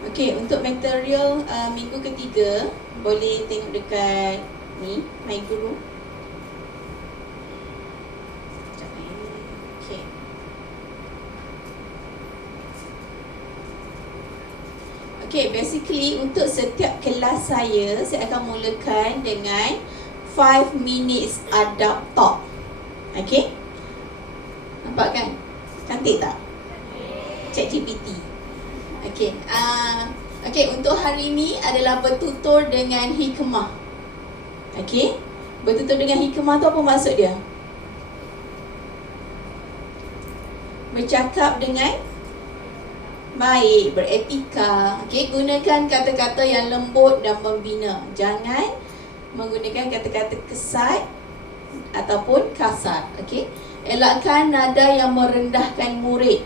Okey, untuk material minggu ketiga, boleh tengok dekat ni, My Guru. Okey. Okey, basically untuk setiap kelas saya akan mulakan dengan 5 minutes adab talk. Okey? Nampak kan? Cantik tak? ChatGPT. Okey. Okey, untuk hari ini adalah bertutur dengan hikmah. Okey? Bertutur dengan hikmah tu apa maksud dia? Bercakap dengan baik, beretika. Okey, gunakan kata-kata yang lembut dan membina. Jangan menggunakan kata-kata kesat ataupun kasar. Okey? Elakkan nada yang merendahkan murid.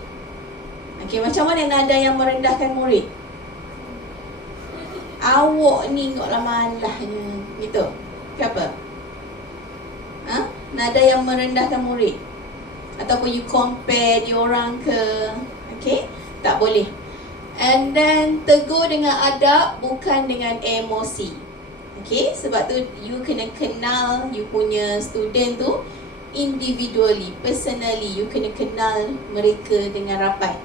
Okey, macam mana nada yang merendahkan murid? Awak ni kok lah malahnya. Gitu. Ke apa? Nada yang merendahkan murid. Ataupun you compare diorang ke. Okey? Tak boleh. And then tegur dengan adab, bukan dengan emosi. Okey? Sebab tu you kena kenal you punya student tu individually, personally. You kena kenal mereka dengan rapat.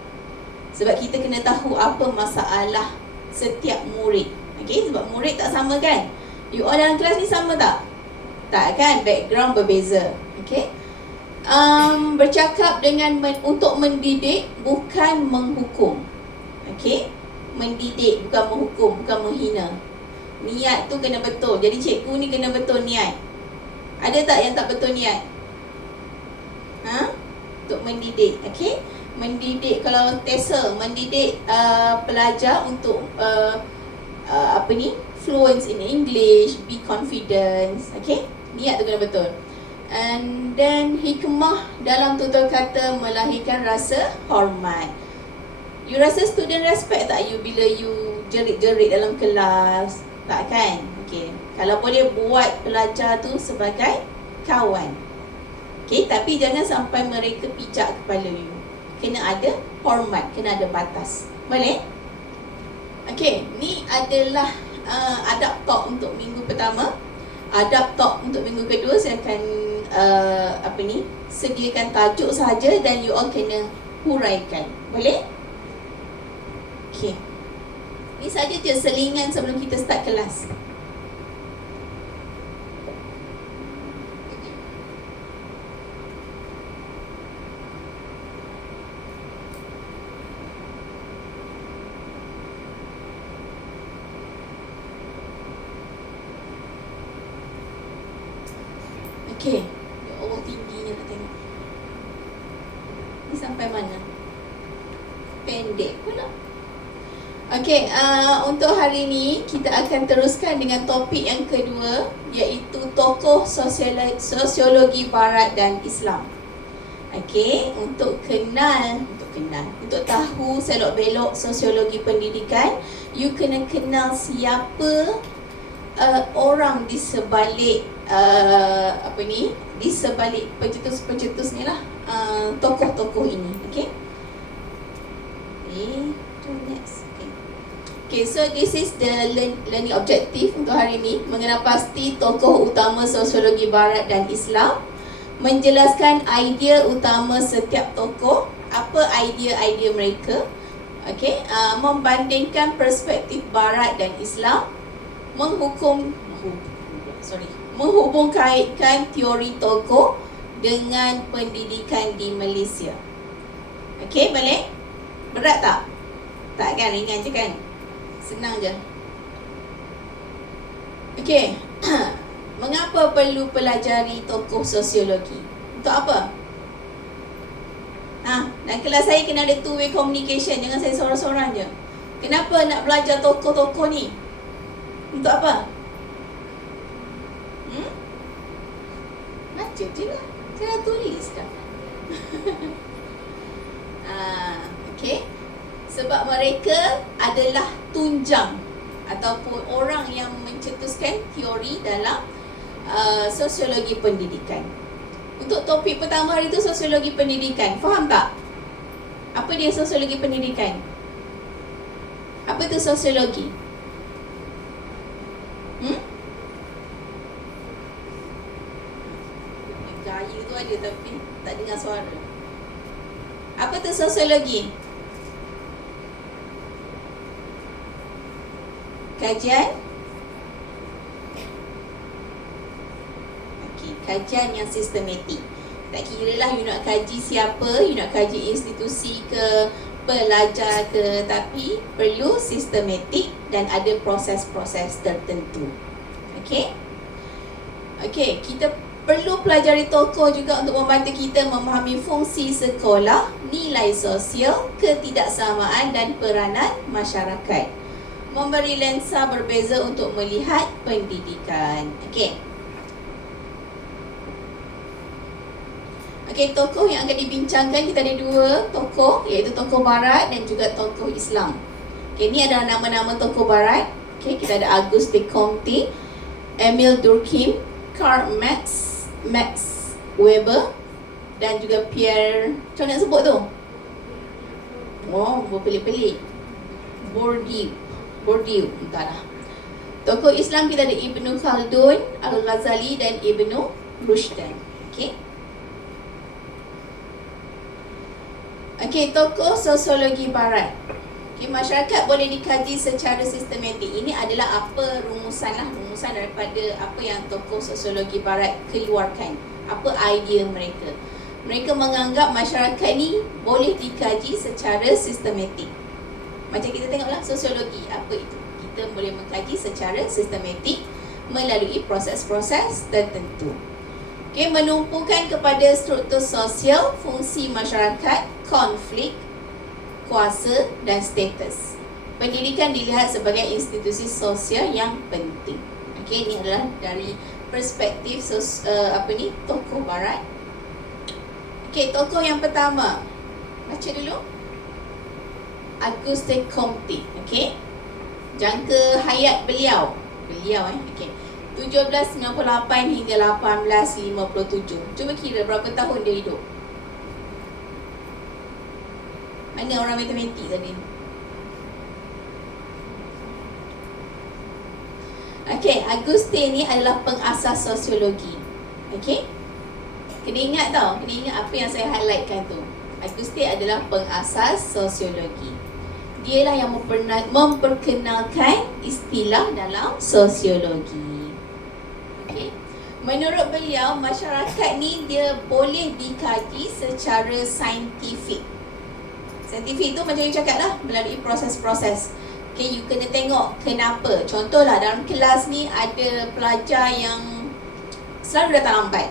Sebab kita kena tahu apa masalah setiap murid. Okey, sebab murid tak sama kan? You all dalam kelas ni sama tak? Tak kan? Background berbeza. Okey. Bercakap dengan untuk mendidik, bukan menghukum. Okey? Mendidik bukan menghukum, bukan menghina. Niat tu kena betul. Jadi cikgu ni kena betul niat. Ada tak yang tak betul niat? Untuk mendidik. Okey? Mendidik, kalau TESOL, mendidik pelajar untuk fluent in English, be confident. Okay, niat tu kena betul. And then hikmah dalam tutur kata melahirkan rasa hormat. You rasa student respect tak you bila you jerit-jerit dalam kelas? Tak kan? Okay, kalau boleh buat pelajar tu sebagai kawan. Okay, tapi jangan sampai mereka pijak kepala you. Kena ada hormat, kena ada batas. Boleh? Okey, ni adalah adab talk untuk minggu pertama. Adab talk untuk minggu kedua saya akan sediakan tajuk sahaja dan you all kena huraikan. Boleh? Okey. Ni saja je selingan sebelum kita start kelas. Okey. Ya Allah, tingginya nak tengok. Ni sampai mana? Pendek pula. Okey, untuk hari ni kita akan teruskan dengan topik yang kedua, iaitu tokoh sosiologi barat dan Islam. Okey, untuk tahu selok-belok sosiologi pendidikan, you kena kenal siapa orang di sebalik di sebalik pencetus-pencetus ni lah, tokoh-tokoh ini. Okay. Next. Okay, so this is the learning objective untuk hari ini. Mengenal pasti tokoh utama sosiologi barat dan Islam, menjelaskan idea utama setiap tokoh, apa idea-idea mereka. Okay, membandingkan perspektif barat dan Islam, menghubungkaitkan teori tokoh dengan pendidikan di Malaysia. Okey, boleh? Berat tak? Tak kan? Ringan je kan? Senang je. Okey. Mengapa perlu pelajari tokoh sosiologi? Untuk apa? Dan kelas saya kena ada two-way communication. Jangan saya sorang-sorang je. Kenapa nak belajar tokoh-tokoh ni? Untuk apa? Baca je lah. Saya dah tulis dah. Okay. Sebab mereka adalah tunjang ataupun orang yang mencetuskan teori dalam sosiologi pendidikan. Untuk topik pertama hari itu, sosiologi pendidikan. Faham tak? Apa dia sosiologi pendidikan? Apa Apa tu sosiologi? Gaya tu ada tapi tak dengar suara. Apa tu sosiologi? Kajian? Okey, kajian yang sistematik. Tak kira lah you nak kaji siapa, you nak kaji institusi ke, pelajar ke, tapi perlu sistematik dan ada proses-proses tertentu. Okey? Okey, kita perlu pelajari tokoh juga untuk membantu kita memahami fungsi sekolah, nilai sosial, ketidaksamaan dan peranan masyarakat. Memberi lensa berbeza untuk melihat pendidikan. Okey. Okey, tokoh yang akan dibincangkan, kita ada dua tokoh, iaitu tokoh barat dan juga tokoh Islam. Okey, ini adalah nama-nama tokoh barat. Okey, kita ada Auguste Comte, Emile Durkheim, Karl Marx, Max Weber dan juga Pierre, macam mana nak sebut tu? Oh, berpelik-pelik. Bourdieu, entahlah. Tokoh Islam kita ada Ibnu Khaldun, Al-Ghazali dan Ibnu Rushdan. Okey. Okey, tokoh sosiologi barat. Okey, masyarakat boleh dikaji secara sistematik. Ini adalah apa rumusan daripada apa yang tokoh sosiologi barat keluarkan. Apa idea mereka? Mereka menganggap masyarakat ni boleh dikaji secara sistematik. Macam kita tengoklah sosiologi, apa itu? Kita boleh mengkaji secara sistematik melalui proses-proses tertentu. Okey, menumpukan kepada struktur sosial, fungsi masyarakat, konflik, kuasa dan status. Pendidikan dilihat sebagai institusi sosial yang penting. Okey, ini adalah dari perspektif tokoh barat. Okey, tokoh yang pertama. Baca dulu. Auguste Comte. Okey. Jangka hayat beliau. Okey. 1798 hingga 1857. Cuba kira berapa tahun dia hidup. Mana orang matematik tadi? Okey, Auguste ni adalah pengasas sosiologi. Okey? Kena ingat apa yang saya highlightkan tu. Auguste adalah pengasas sosiologi. Dialah yang memperkenalkan istilah dalam sosiologi. Okay. Menurut beliau, masyarakat ni dia boleh dikaji secara saintifik. Saintifik tu macam you cakap lah, melalui proses-proses. Okay, you kena tengok kenapa. Contohlah dalam kelas ni ada pelajar yang selalu datang lambat.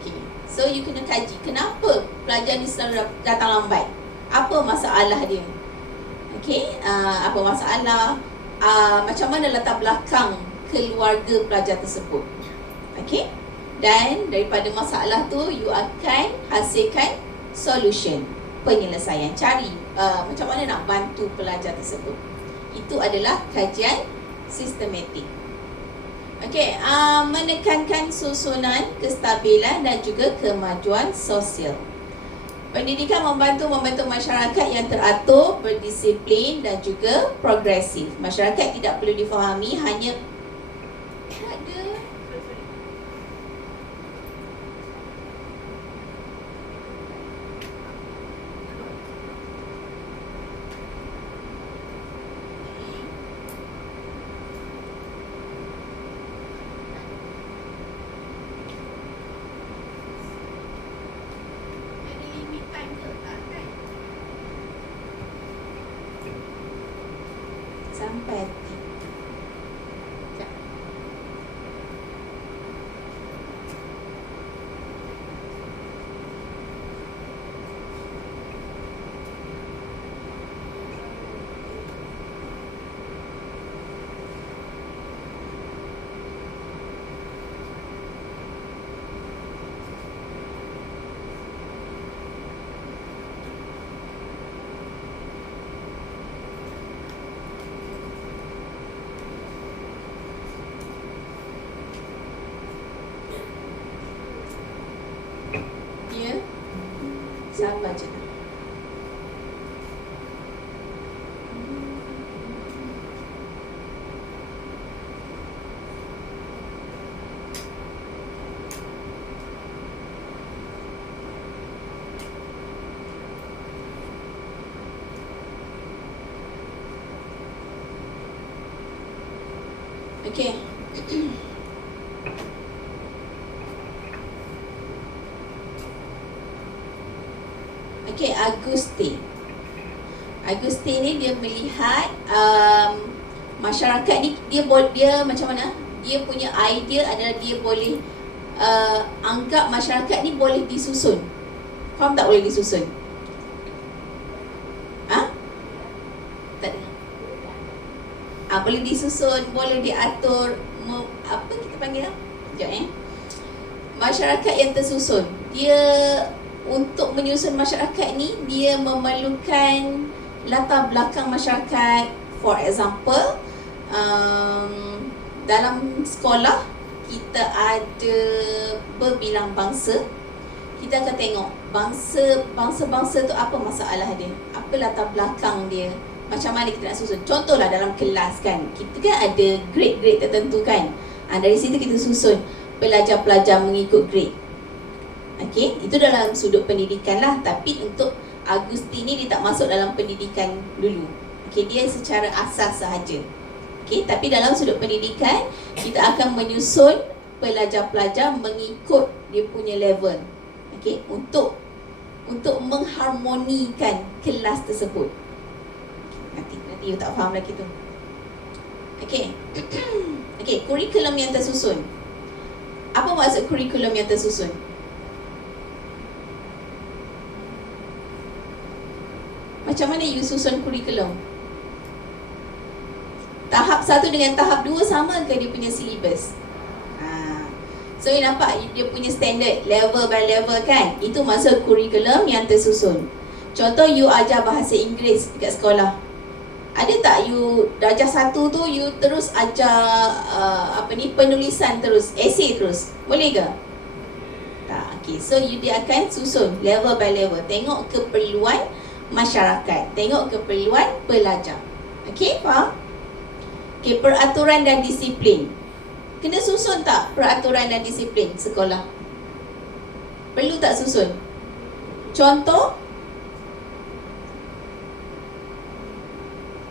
Okay. So you kena kaji kenapa pelajar ni selalu datang lambat. Apa masalah dia? Okay, apa masalah? Macam mana latar belakang keluarga pelajar tersebut? Okay, dan daripada masalah tu you akan hasilkan solution, penyelesaian, cari macam mana nak bantu pelajar tersebut. Itu adalah kajian sistematik. Okay, menekankan susunan, kestabilan dan juga kemajuan sosial. Pendidikan membantu membentuk masyarakat yang teratur, berdisiplin dan juga progresif. Masyarakat tidak perlu difahami hanya sampai sabar je. Okey. Okey, Agustin ni dia melihat masyarakat ni dia macam mana? Dia punya idea adalah dia boleh anggap masyarakat ni boleh disusun. Faham tak boleh disusun? Tak ada. Boleh disusun, boleh diatur, apa kita panggil lah? Sekejap masyarakat yang tersusun. Dia untuk menyusun masyarakat ni, dia memerlukan latar belakang masyarakat. For example, dalam sekolah kita ada berbilang bangsa. Kita akan tengok bangsa-bangsa tu apa masalah dia, apa latar belakang dia, macam mana kita nak susun. Contohlah dalam kelas kan, kita kan ada grade-grade tertentu kan. Dari situ kita susun pelajar-pelajar mengikut grade. Okey, itu dalam sudut pendidikan lah. Tapi untuk Agustin ni dia tak masuk dalam pendidikan dulu. Okey, dia secara asas sahaja. Okey, tapi dalam sudut pendidikan kita akan menyusun pelajar-pelajar mengikut dia punya level. Okey, untuk mengharmonikan kelas tersebut. Nanti you tak faham lagi tu. Okey. Okey, kurikulum yang tersusun. Apa maksud kurikulum yang tersusun? Macam mana you susun kurikulum? Tahap 1 dengan tahap 2 sama ke dia punya silibus? So you nampak dia punya standard level by level kan? Itu maksud kurikulum yang tersusun. Contoh you ajar bahasa Inggeris dekat sekolah. Ada tak you darjah 1 tu you terus ajar penulisan terus, esei terus? Boleh ke? Tak. Okay, so dia akan susun level by level. Tengok keperluan masyarakat, tengok keperluan pelajar. Okay, faham? Okay, peraturan dan disiplin. Kena susun tak peraturan dan disiplin sekolah? Perlu tak susun? Contoh,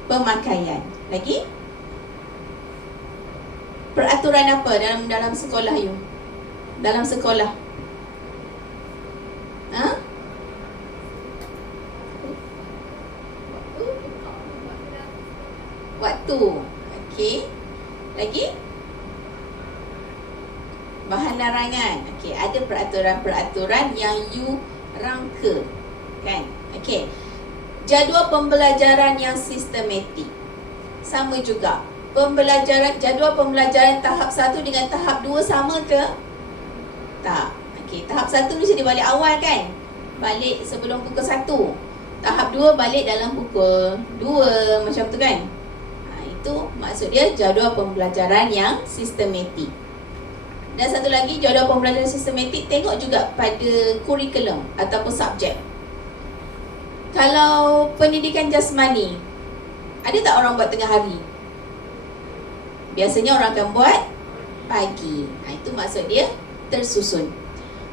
pemakaian. Lagi? Peraturan apa dalam sekolah you? Dalam sekolah. Waktu. Okey. Lagi? Bahan larangan. Okey, ada peraturan-peraturan yang you rangka. Kan? Okey. Jadual pembelajaran yang sistematik. Sama juga. Jadual pembelajaran tahap 1 dengan tahap 2 sama ke? Tak. Okey, tahap 1 mesti dia balik awal kan? Balik sebelum pukul 1. Tahap 2 balik dalam pukul 2, macam tu kan? Itu maksud dia jadual pembelajaran yang sistematik. Dan satu lagi, jadual pembelajaran sistematik tengok juga pada kurikulum ataupun subjek. Kalau pendidikan jasmani, ada tak orang buat tengah hari? Biasanya orang akan buat pagi. Itu maksud dia tersusun.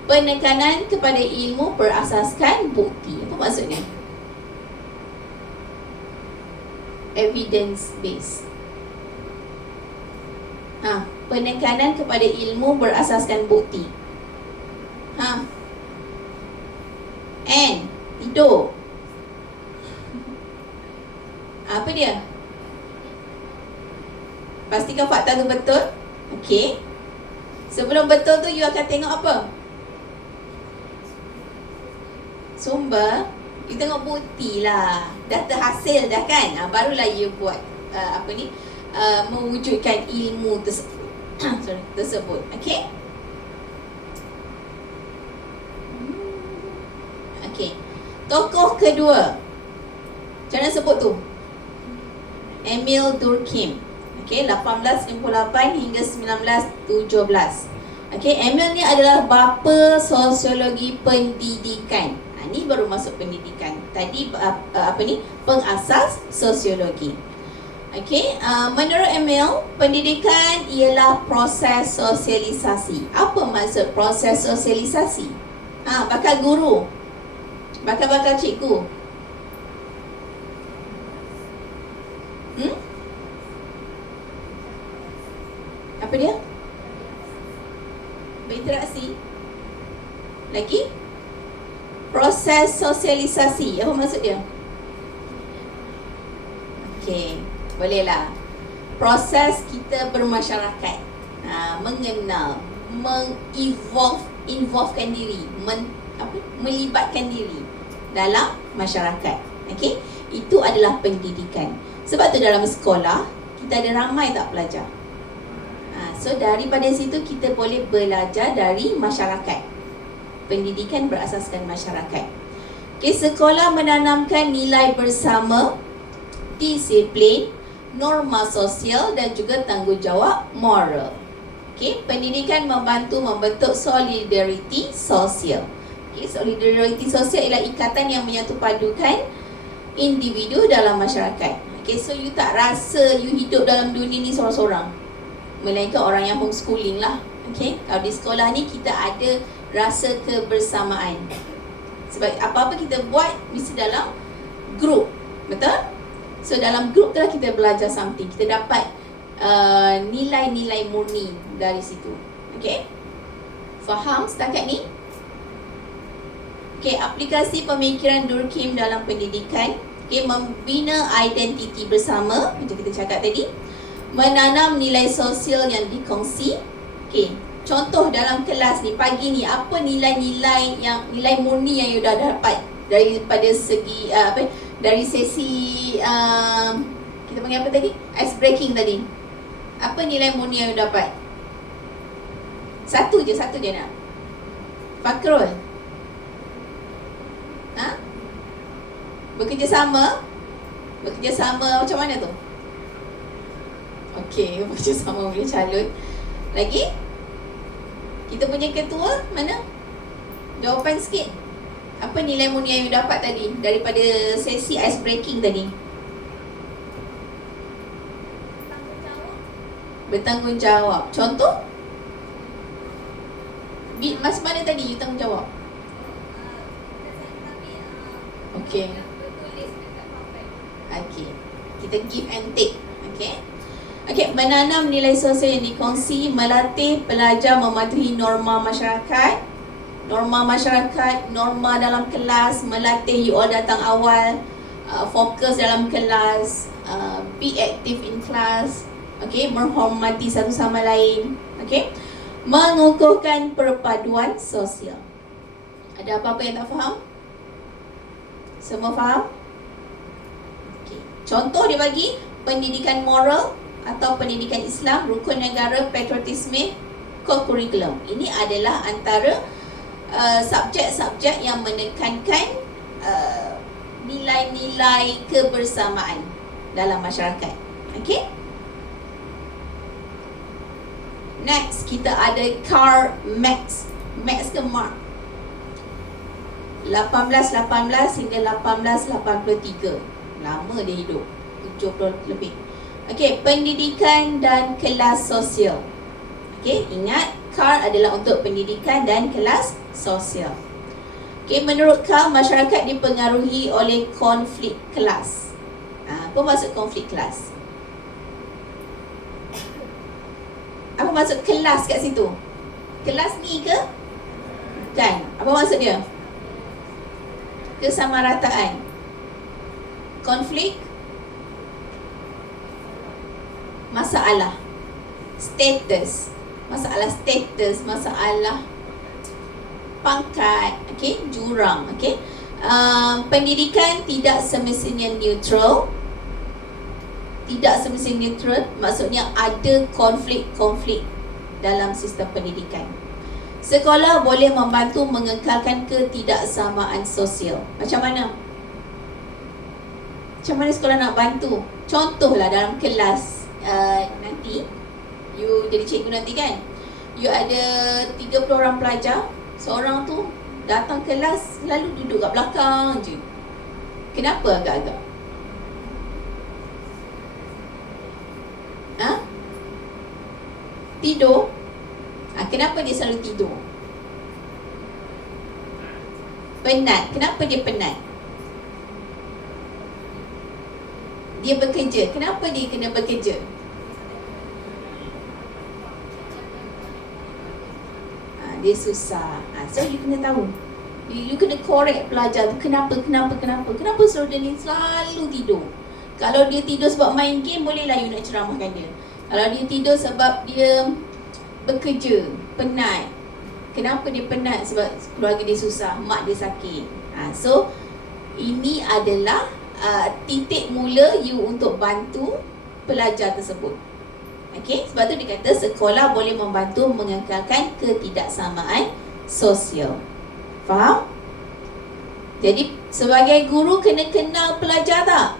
Penekanan kepada ilmu berasaskan bukti. Apa maksudnya? Evidence based. Penekanan kepada ilmu berasaskan bukti. And hidup. Apa dia? Pastikan fakta tu betul. Okey. Sebelum betul tu you akan tengok apa? Sumber. You tengok bukti lah. Dah terhasil dah kan? Barulah you buat mewujudkan ilmu tersebut. Okey? Okey. Tokoh kedua. Macam mana sebut tu? Emil Durkheim. Okey, 1858 hingga 1917. Okey, Emil ni adalah bapa sosiologi pendidikan. Ni baru masuk pendidikan. Tadi pengasas sosiologi. Okey, menurut Emil, pendidikan ialah proses sosialisasi. Apa maksud proses sosialisasi? Bakal guru, bakal cikgu. Apa dia? Berinteraksi. Lagi? Proses sosialisasi. Apa maksud dia? Okey, bolehlah. Proses kita bermasyarakat, mengenal, involvekan diri, melibatkan diri dalam masyarakat. Okey, itu adalah pendidikan. Sebab tu dalam sekolah kita ada ramai tak pelajar. So daripada situ kita boleh belajar dari masyarakat. Pendidikan berasaskan masyarakat. Okey, sekolah menanamkan nilai bersama, disiplin, norma sosial dan juga tanggungjawab moral. Okey, pendidikan membantu membentuk solidariti sosial. Okey, solidariti sosial ialah ikatan yang menyatu padukan individu dalam masyarakat. Okey, so you tak rasa you hidup dalam dunia ni seorang-seorang. Melainkan orang yang homeschooling lah. Okey, kalau di sekolah ni kita ada rasa kebersamaan. Sebab apa-apa kita buat mesti dalam group. Betul? So dalam group tu lah kita belajar something. Kita dapat nilai-nilai murni dari situ. Okey? Faham setakat ni? Okey, aplikasi pemikiran Durkheim dalam pendidikan. Okey, membina identiti bersama, macam kita cakap tadi. Menanam nilai sosial yang dikongsi. Okey, contoh dalam kelas ni, pagi ni, apa nilai-nilai yang, nilai murni yang you dah dapat daripada segi, dari sesi, kita panggil apa tadi? Ice breaking tadi. Apa nilai murni yang you dapat? Satu je nak. Fakrul. Bekerjasama macam mana tu? Okey, bekerjasama boleh calon. Lagi? Kita punya ketua mana? Jawapan sikit. Apa nilai murni yang you dapat tadi daripada sesi ice breaking tadi? Bertanggungjawab. Contoh? Mas mana tadi you tanggungjawab? Okey. Okey. Kita give and take. Okey. Okey, menanam nilai sosial yang dikongsi, melatih pelajar mematuhi norma masyarakat. Norma dalam kelas, melatih you all datang awal, fokus dalam kelas, be active in class. Okey, menghormati satu sama lain. Okey. Mengukuhkan perpaduan sosial. Ada apa-apa yang tak faham? Semua faham? Okay. Contoh dia bagi pendidikan moral atau pendidikan Islam, rukun negara, patriotisme, co-curriculum. Ini adalah antara subjek-subjek yang menekankan nilai-nilai kebersamaan dalam masyarakat. Okay? Next, kita ada Karl Marx. Marx ke Marx? 1818 hingga 1883. Lama dia hidup, 70 lebih. Okey, pendidikan dan kelas sosial. Okey, ingat Karl adalah untuk pendidikan dan kelas sosial. Okey, menurut Karl, masyarakat dipengaruhi oleh konflik kelas. Apa maksud konflik kelas? Apa maksud kelas kat situ? Kelas ni ke? Bukan. Apa maksud dia? Kesamarataan. Konflik. Masalah. Status. Masalah status. Masalah pangkat. Okay? Jurang. Okay? Pendidikan tidak semestinya neutral. Tidak semestinya neutral, maksudnya ada konflik-konflik dalam sistem pendidikan. Sekolah boleh membantu mengekalkan ketidaksamaan sosial. Macam mana? Macam mana sekolah nak bantu? Contohlah dalam kelas nanti, you jadi cikgu nanti kan, you ada 30 orang pelajar, seorang tu datang kelas lalu duduk kat belakang je. Kenapa agak-agak? Tidur. Kenapa dia selalu tidur? Penat. Kenapa dia penat? Dia bekerja. Kenapa dia kena bekerja? Dia susah. So you kena tahu. You kena correct pelajar tu. Kenapa saudara ni selalu tidur. Kalau dia tidur sebab main game, bolehlah you nak ceramahkan dia. Kalau dia tidur sebab dia bekerja, penat. Kenapa dia penat? Sebab keluarga dia susah, mak dia sakit. So ini adalah titik mula you untuk bantu pelajar tersebut. Okey, sebab tu dia kata sekolah boleh membantu mengekalkan ketidaksamaan sosial. Faham? Jadi sebagai guru kena kenal pelajar tak?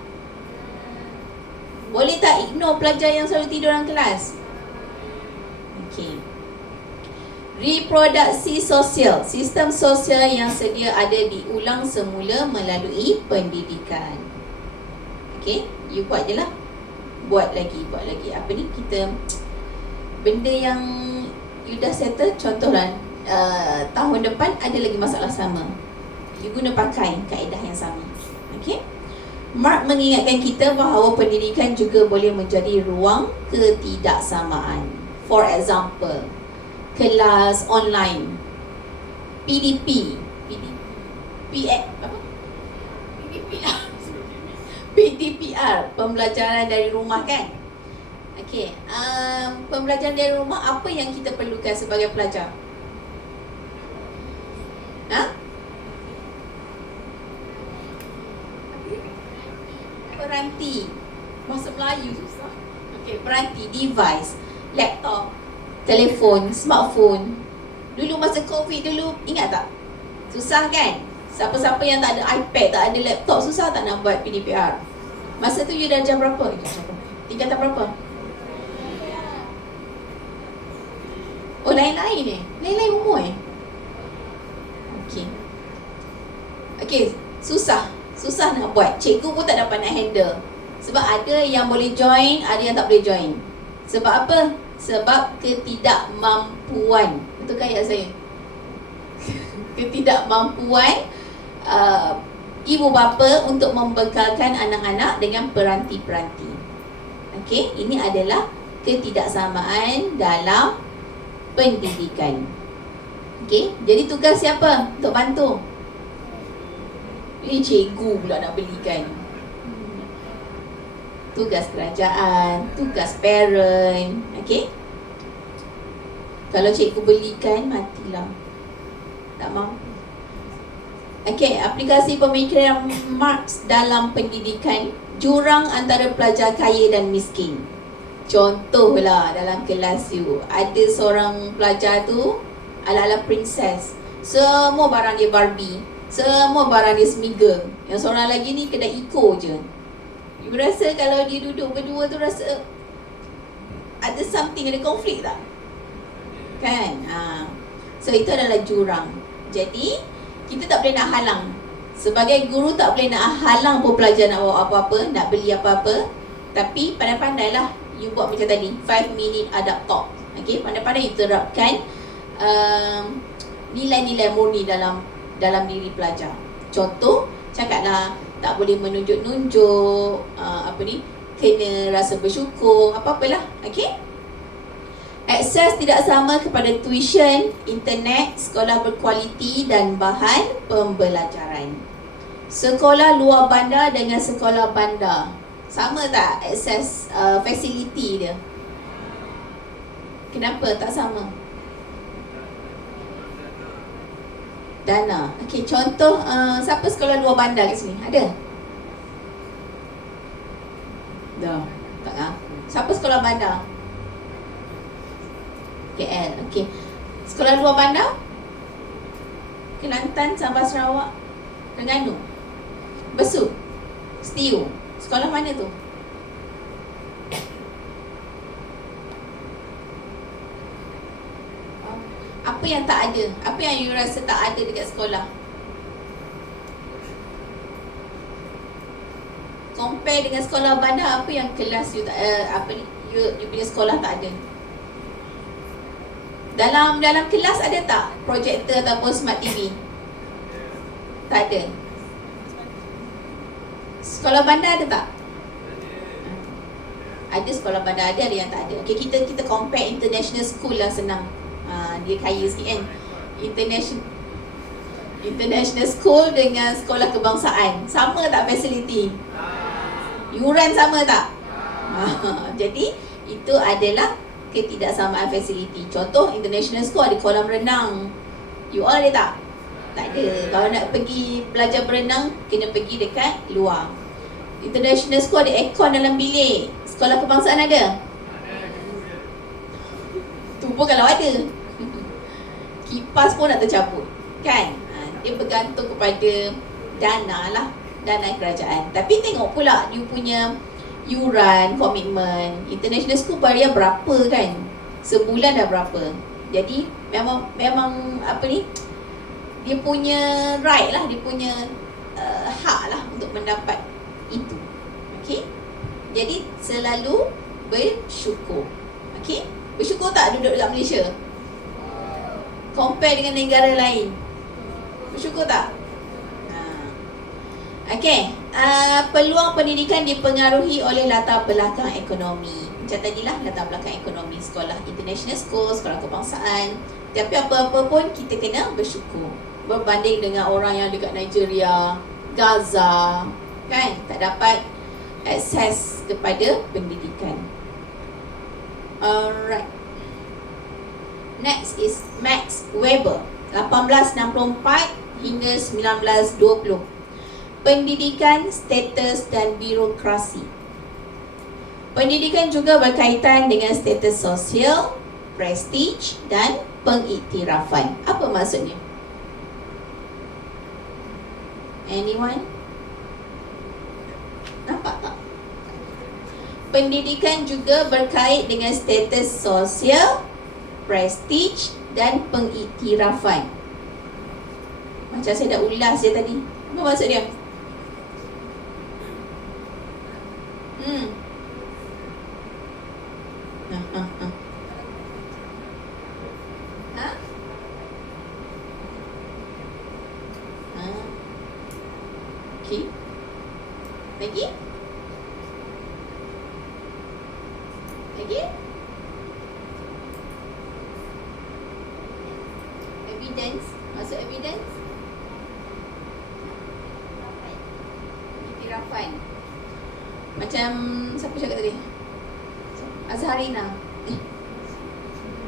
Boleh tak ignore pelajar yang selalu tidur dalam kelas? Okey. Reproduksi sosial, sistem sosial yang sedia ada diulang semula melalui pendidikan. Okey, you buat je lah. Buat lagi. Apa ni, kita benda yang you dah settle, contohlah tahun depan ada lagi masalah sama, you guna pakai kaedah yang sama. Okey. Mark mengingatkan kita bahawa pendidikan juga boleh menjadi ruang ketidaksamaan. For example, kelas online, PDP, PDPR, pembelajaran dari rumah kan? Okey, pembelajaran dari rumah, apa yang kita perlukan sebagai pelajar? Peranti. Bahasa Melayu susah. Okey, peranti, device, laptop, telefon, smartphone. Dulu masa COVID dulu, ingat tak? Susah kan? Siapa-siapa yang tak ada iPad, tak ada laptop, susah tak nak buat PDPR? Masa tu you darjah berapa? Tingkatan berapa? Oh, lain-lain lain-lain umur Okey, susah nak buat. Cikgu pun tak dapat nak handle. Sebab ada yang boleh join, ada yang tak boleh join. Sebab apa? Sebab ketidakmampuan. Betul kan ayat saya? Ketidakmampuan ibu bapa untuk membekalkan anak-anak dengan peranti-peranti. Okey, ini adalah ketidaksamaan dalam pendidikan. Okey, jadi tugas siapa untuk bantu? Ini cikgu pula nak belikan. Tugas kerajaan, tugas parent. Okey, kalau cikgu belikan, matilah, tak mampu. Okey, aplikasi pemikiran Marx dalam pendidikan, jurang antara pelajar kaya dan miskin. Contohlah dalam kelas you, ada seorang pelajar tu ala-ala princess, semua barang dia Barbie, semua barang dia Smiggle. Yang seorang lagi ni kedai Iko je. You rasa kalau dia duduk berdua tu, rasa ada something, ada konflik tak? Kan? So itu adalah jurang. Jadi kita tak boleh nak halang. Sebagai guru tak boleh nak halang pun pelajar nak bawa apa-apa, nak beli apa-apa. Tapi pandai-pandailah you buat macam tadi, 5 minute adab talk. Okay, pandai-pandai you terapkan nilai-nilai murni dalam diri pelajar. Contoh, cakaplah tak boleh menunjuk-nunjuk, kena rasa bersyukur, apa-apalah. Okay. Akses tidak sama kepada tuition, internet, sekolah berkualiti dan bahan pembelajaran. Sekolah luar bandar dengan sekolah bandar, sama tak akses fasiliti dia? Kenapa tak sama? Dana. Okey, contoh siapa sekolah luar bandar kat sini? Ada? Dah, tak ngaku. Siapa sekolah bandar? KL. Okey. Sekolah luar bandar? Kelantan, Sabah, Sarawak, Terengganu, Besut, Setiu. Sekolah mana tu? Apa yang tak ada? Apa yang you rasa tak ada dekat sekolah? Compare dengan sekolah bandar, apa yang kelas you tak you punya sekolah tak ada? Dalam kelas ada tak projektor ataupun smart TV? Tak ada. Sekolah bandar ada tak? Ada sekolah bandar ada yang tak ada. Okey, kita compare international school lah, senang. Dia kaya sikit kan. International school dengan sekolah kebangsaan sama tak fasiliti? Yuran sama tak? Jadi itu adalah ketidaksamaan fasiliti. Contoh, international school ada kolam renang. You all ada tak? Tak ada. Kalau nak pergi belajar berenang, kena pergi dekat luar. International school ada aircon dalam bilik. Sekolah kebangsaan ada? Tu pun kalau ada. Kipas pun nak tercabut, kan? Dia bergantung kepada dana lah, dana kerajaan. Tapi tengok pula you punya yuran, komitmen. International school bayar berapa kan? Sebulan dah berapa? Jadi memang apa ni, dia punya right lah, dia punya hak lah untuk mendapat itu. Okay? Jadi selalu bersyukur. Okay? Bersyukur tak duduk dekat Malaysia? Compare dengan negara lain, bersyukur tak? Okay, peluang pendidikan dipengaruhi oleh latar belakang ekonomi. Macam tadilah, latar belakang ekonomi, sekolah international school, sekolah kebangsaan. Tapi apa-apa pun kita kena bersyukur. Berbanding dengan orang yang dekat Nigeria, Gaza, kan, tak dapat akses kepada pendidikan. Alright. Next is Max Weber, 1864 hingga 1920. Pendidikan, status dan birokrasi. Pendidikan juga berkaitan dengan status sosial, prestige dan pengiktirafan. Apa maksudnya? Anyone? Nampak tak? Pendidikan juga berkait dengan status sosial, prestige dan pengiktirafan. Macam saya dah ulas je tadi. Apa maksud dia? Okay. Lagi? Lagi? Evidence. Maksud evidence? Iktirafan. Macam siapa cakap tadi? Azharina.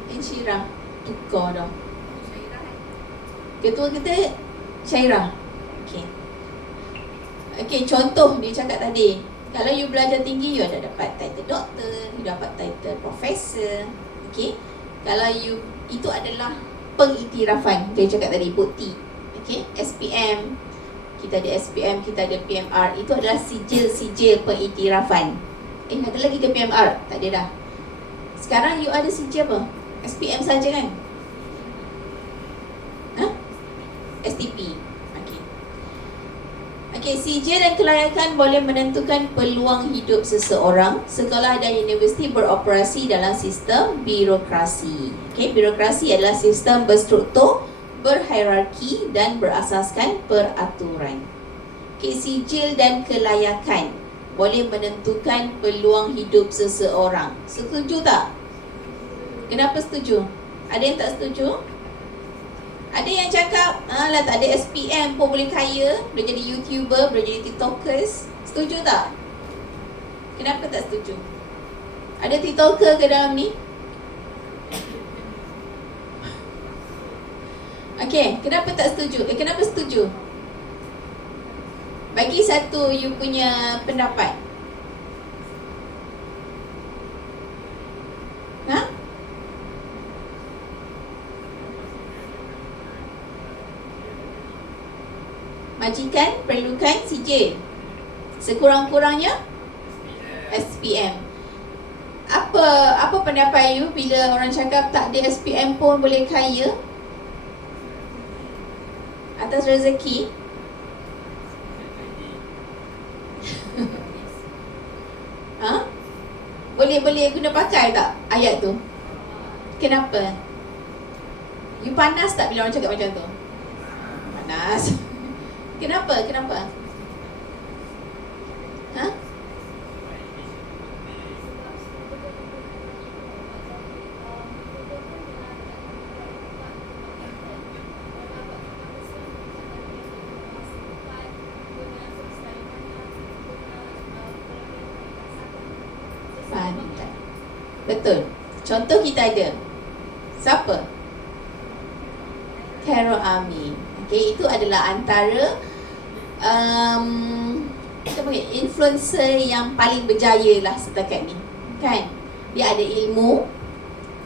Ensyirah. Tukar dah. Ketua kita Syairah. Okay. Okay, contoh dia cakap tadi, kalau you belajar tinggi, you ada dapat title doktor, you dapat title profesor. Okay. Kalau you, itu adalah pengiktirafan. Dia cakap tadi, bukti. Okay. SPM, kita ada SPM, kita ada PMR. Itu adalah sijil-sijil pengiktirafan. Ada lagi ke PMR? Tak ada dah. Sekarang you ada sijil apa? SPM saja kan? STP. Okey, sijil dan kelayakan boleh menentukan peluang hidup seseorang. Sekolah dan universiti beroperasi dalam sistem birokrasi. Okey, birokrasi adalah sistem berstruktur, berhierarki dan berasaskan peraturan. Okey, sijil dan kelayakan boleh menentukan peluang hidup seseorang. Setuju tak? Kenapa setuju? Ada yang tak setuju? Ada yang cakap, lah tak ada SPM pun boleh kaya, boleh jadi YouTuber, boleh jadi TikTokers. Setuju tak? Kenapa tak setuju? Ada TikToker ke dalam ni? Okey, kenapa tak setuju? Kenapa setuju? Bagi satu you punya pendapat. Majikan perlukan sijil. Sekurang-kurangnya SPM. Apa pendapat you bila orang cakap tak ada SPM pun boleh kaya? Atas rezeki? Boleh guna pakai tak ayat tu? Kenapa? You panas tak bila orang cakap macam tu? Panas. Kenapa? Lantai. Betul. Contoh kita ada. Siapa? Carol Amin. Okay, itu adalah antara kita panggil influencer yang paling berjaya lah setakat ni. Kan? Dia ada ilmu,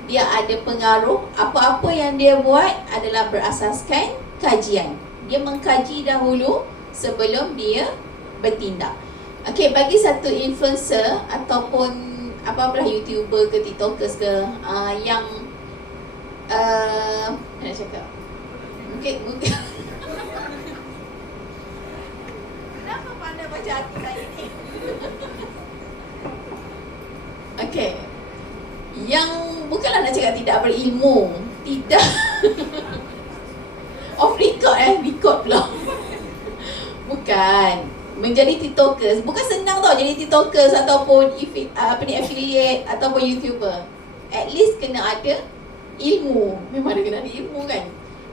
dia ada pengaruh. Apa-apa yang dia buat adalah berasaskan kajian. Dia mengkaji dahulu sebelum dia bertindak. Okay, bagi satu influencer ataupun apa-apalah YouTuber ke TikTokers ke yang nak cakap mungkin kenapa pandai baca hati saya ni? Okay, yang bukanlah nak cakap tidak berilmu, tidak off record record pula. Bukan menjadi TikTokers, bukan senang tau jadi TikTokers ataupun affiliate ataupun YouTuber. At least kena ada ilmu. Memang ada kena ada ilmu kan.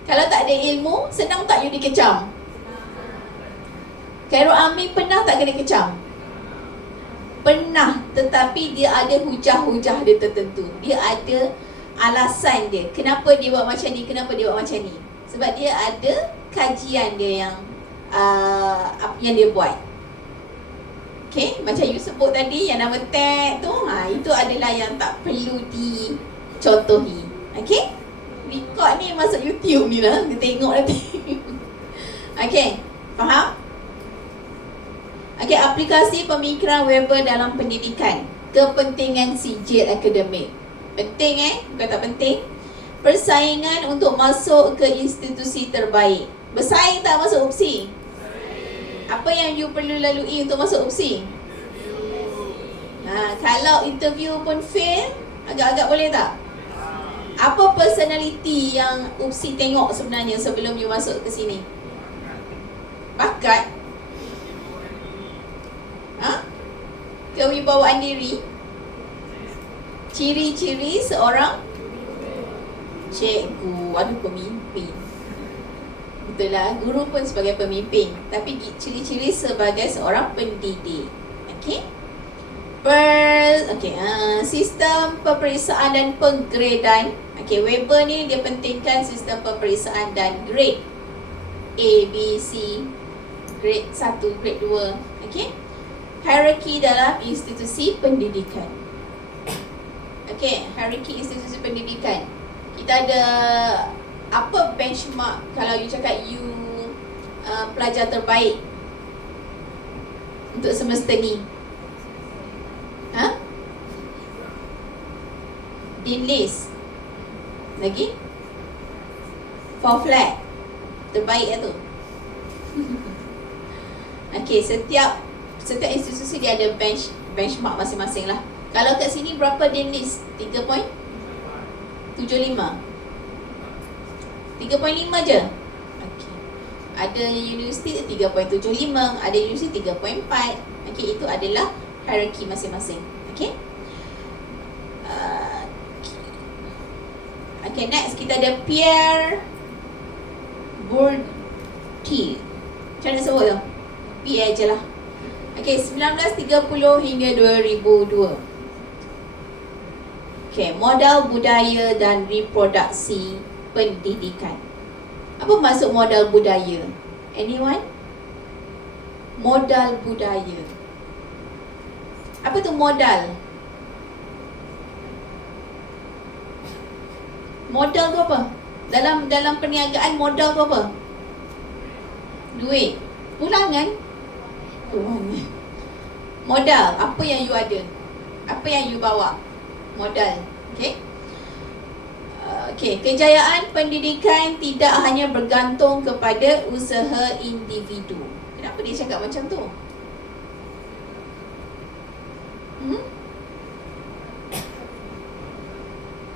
Kalau tak ada ilmu, senang tak you dikecam? Carol Amin pernah tak kena kecam? Pernah, tetapi dia ada hujah-hujah dia tertentu. Dia ada alasan dia. Kenapa dia buat macam ni, kenapa dia buat macam ni. Sebab dia ada kajian dia yang dia buat. Okay, macam you sebut tadi yang nama tag tu, itu adalah yang tak perlu dicontohi. Okay, record ni masuk YouTube ni lah, kita tengok nanti. Okay, faham? Okay, aplikasi pemikiran Weber dalam pendidikan. Kepentingan sijil akademik. Penting bukan tak penting. Persaingan untuk masuk ke institusi terbaik. Bersaing tak masuk UPSI? Apa yang you perlu lalui untuk masuk UPSI? Kalau interview pun fail, agak-agak boleh tak? Apa personality yang UPSI tengok sebenarnya sebelum you masuk ke sini? Bakat? Kewibawaan diri? Ciri-ciri seorang cikgu, pemimpin. Betul lah, guru pun sebagai pemimpin. Tapi ciri-ciri sebagai seorang pendidik. Okay? Sistem peperiksaan dan penggradan. Okay, Weber ni dia pentingkan sistem peperiksaan dan grade A, B, C, grade 1, grade 2. Okay? Hierarki dalam institusi pendidikan. Okay, hierarki institusi pendidikan. Kita ada apa benchmark kalau you cakap you pelajar terbaik untuk semester ni? Dean list. Lagi? For flat. Terbaik tu. Okay, setiap institusi dia ada benchmark masing-masing lah. Kalau kat sini berapa Dean list? 3.75. 3.5 je. Okay. Ada universiti 3.75, ada universiti 3.4. Okay, itu adalah hierarki masing-masing. Okay. Okay, next kita ada Pierre Bourdieu. Macam mana sebut tu? Pierre je lah. Okay, 1930 hingga 2002. Okay, modal budaya dan reproduksi pendidikan. Apa maksud modal budaya? Anyone? Modal budaya. Apa tu modal? Modal tu apa? Dalam perniagaan modal tu apa? Duit. Pulangan. Modal, apa yang you ada? Apa yang you bawa? Modal. Okay? Okay, kejayaan pendidikan tidak hanya bergantung kepada usaha individu. Kenapa dia cakap macam tu?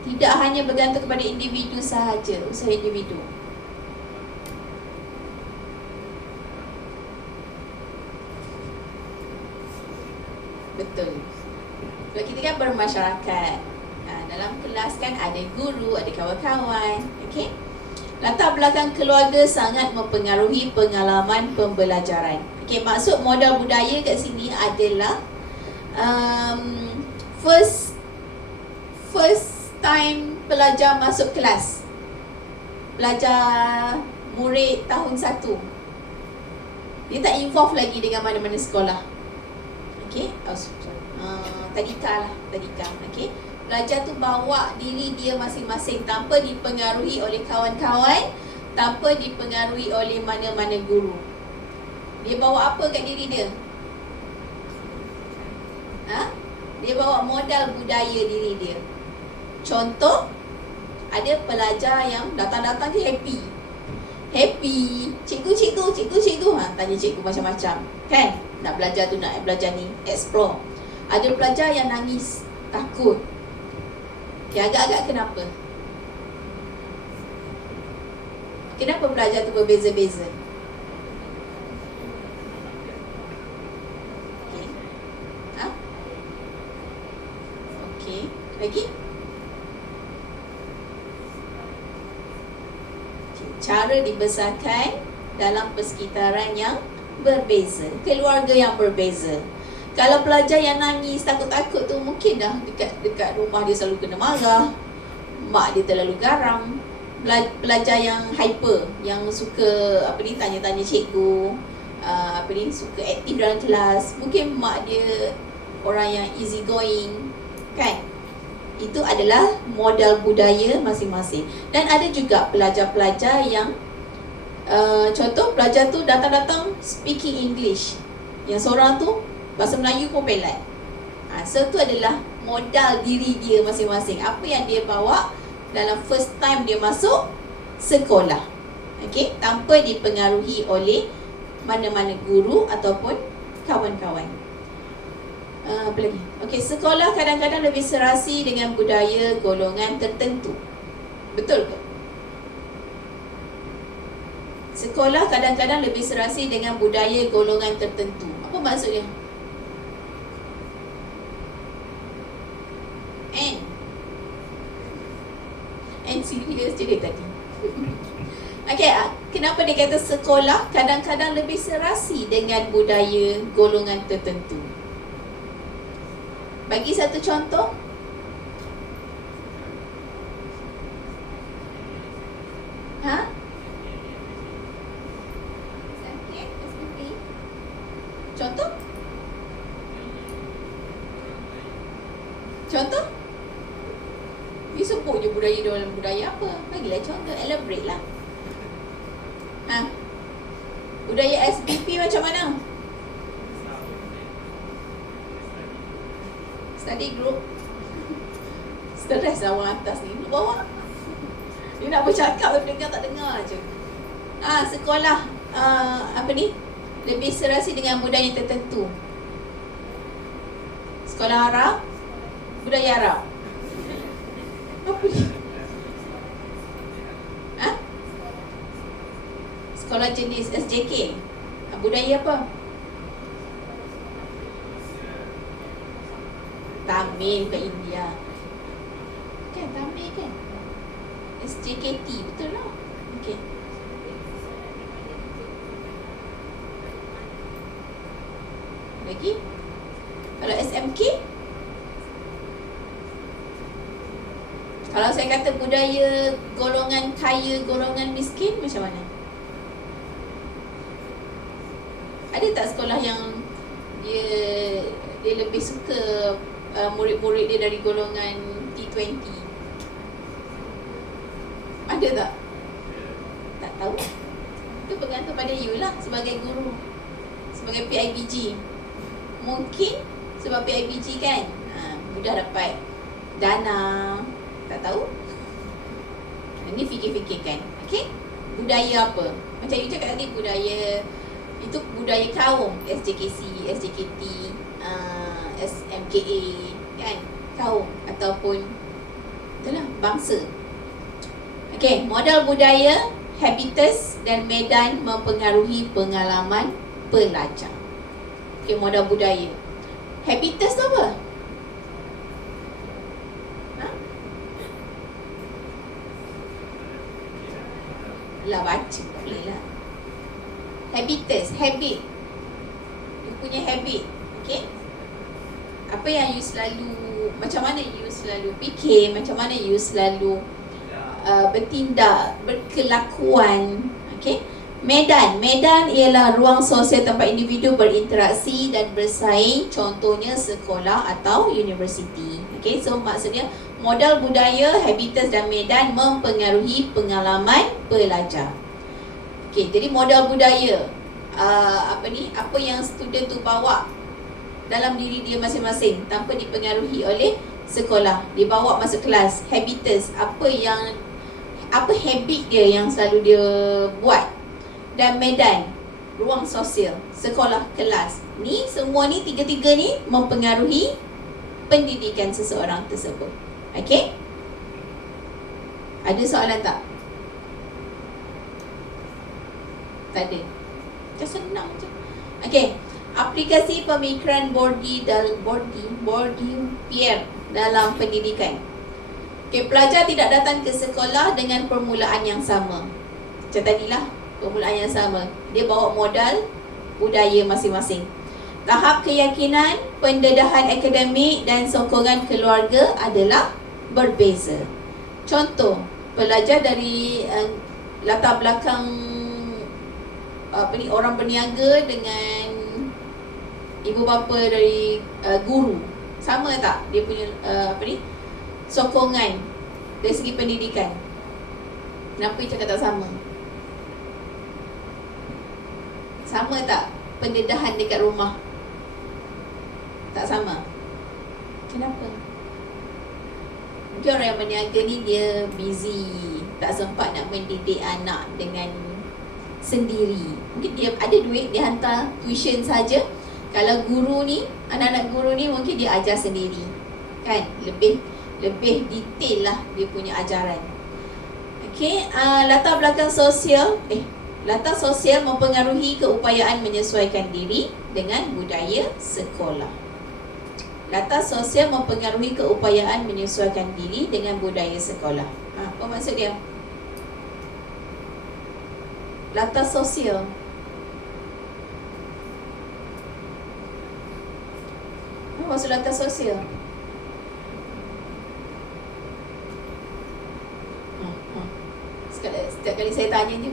Tidak hanya bergantung kepada individu sahaja, usaha individu. Betul. Kalau kita kan bermasyarakat, dalam kelas kan ada guru, ada kawan-kawan. Okay? Latar belakang keluarga sangat mempengaruhi pengalaman pembelajaran. Okay, maksud modal budaya kat sini adalah first time pelajar masuk kelas, pelajar murid tahun 1, dia tak involve lagi dengan mana-mana sekolah. Okey, tadika. Okey, pelajar tu bawa diri dia masing-masing tanpa dipengaruhi oleh kawan-kawan, tanpa dipengaruhi oleh mana-mana guru. Dia bawa apa kat diri dia? Dia bawa modal budaya diri dia. Contoh, ada pelajar yang datang-datang je happy. Cikgu, tanya cikgu macam-macam, kan? Nak belajar tu, nak belajar ni, explore. Ada pelajar yang nangis, takut. Okay, agak-agak kenapa? Kenapa pelajar tu berbeza-beza? Okey, lagi? Cara dibesarkan dalam persekitaran yang berbeza, keluarga yang berbeza. Kalau pelajar yang nangis, takut-takut tu, mungkin dah dekat rumah dia selalu kena marah, mak dia terlalu garang. Pelajar yang hyper, yang suka tanya-tanya cikgu, suka aktif dalam kelas, mungkin mak dia orang yang easy going, kan? Itu adalah modal budaya masing-masing. Dan ada juga pelajar-pelajar yang contoh, pelajar tu datang-datang speaking English, yang seorang tu bahasa Melayu pun pelat. So tu adalah modal diri dia masing-masing, apa yang dia bawa dalam first time dia masuk sekolah. Okey, tanpa dipengaruhi oleh mana-mana guru ataupun kawan-kawan. Apa lagi? Okey, sekolah kadang-kadang lebih serasi dengan budaya golongan tertentu. Betul ke? Sekolah kadang-kadang lebih serasi dengan budaya golongan tertentu. Apa maksudnya? And serius je dia tadi. Okey, kenapa dia kata sekolah kadang-kadang lebih serasi dengan budaya golongan tertentu? Bagi satu contoh. Contoh? Contoh? Dia sebut je budaya dalam budaya apa. Bagilah contoh, elaborate lah. Budaya SBP macam mana? Study group. Stres lah orang atas ni. Lu bawah. Dia nak bercakap tapi dengar tak dengar je. Sekolah lebih serasi dengan budaya tertentu. Sekolah Arab, budaya Arab. Apa ni? Sekolah jenis SJK, budaya apa? Tamil ke India. Kan Tamil kan? SJKT, betul lah. Okey. Lagi? Kalau SMK? Kalau saya kata budaya golongan kaya, golongan miskin, macam mana? Ada tak sekolah yang dia lebih suka murid-murid dia dari golongan T20? Ada tak? Tak tahu. Itu bergantung pada you lah sebagai guru, sebagai PIBG. Mungkin sebab PIBG kan mudah dapat dana. Tak tahu. Ini fikir-fikirkan. Okey? Budaya apa? Macam you cakap tadi, budaya itu budaya kaum, SJKC, SJKT, SMKA, kan? Kaum ataupun itulah bangsa. Okey, modal budaya, habitus dan medan mempengaruhi pengalaman pelajar. Okey, modal budaya. Habitus tu apa? Lah baca boleh lah. Habitus, habit. Dia punya habit. Okey? Apa apa yang you selalu, macam mana you selalu fikir, macam mana you selalu bertindak, berkelakuan. Okay. Medan ialah ruang sosial tempat individu berinteraksi dan bersaing, contohnya sekolah atau universiti. Okay, so maksudnya modal budaya, habitus dan medan mempengaruhi pengalaman pelajar. Okay, jadi modal budaya, apa yang student tu bawa dalam diri dia masing-masing tanpa dipengaruhi oleh sekolah. Dia bawa masuk kelas. Habitus, apa habit dia yang selalu dia buat. Dan medan, ruang sosial, sekolah, kelas. Ni semua ni, tiga-tiga ni mempengaruhi pendidikan seseorang tersebut. Okay? Ada soalan tak? Tak ada. Macam senang je. Okay. Aplikasi pemikiran Bourdieu dalam pendidikan. Okay, pelajar tidak datang ke sekolah dengan permulaan yang sama. Macam tadilah, permulaan yang sama. Dia bawa modal budaya masing-masing. Tahap keyakinan, pendedahan akademik dan sokongan keluarga adalah berbeza. Contoh, pelajar dari latar belakang orang berniaga dengan ibu bapa dari guru, sama tak dia punya sokongan dari segi pendidikan? Kenapa you cakap tak sama? Sama tak pendedahan dekat rumah? Tak sama. Kenapa? Mungkin orang yang berniaga ni dia busy, tak sempat nak mendidik anak dengan sendiri. Mungkin dia ada duit, dia hantar tuition saja. Kalau guru ni, anak-anak guru ni mungkin dia ajar sendiri. Kan? Lebih detail lah dia punya ajaran. Okey, latar belakang sosial, latar sosial mempengaruhi keupayaan menyesuaikan diri dengan budaya sekolah. Latar sosial mempengaruhi keupayaan menyesuaikan diri dengan budaya sekolah. Apa maksud dia? Latar sosial. Apa maksud latar sosial? Setiap kali saya tanya je.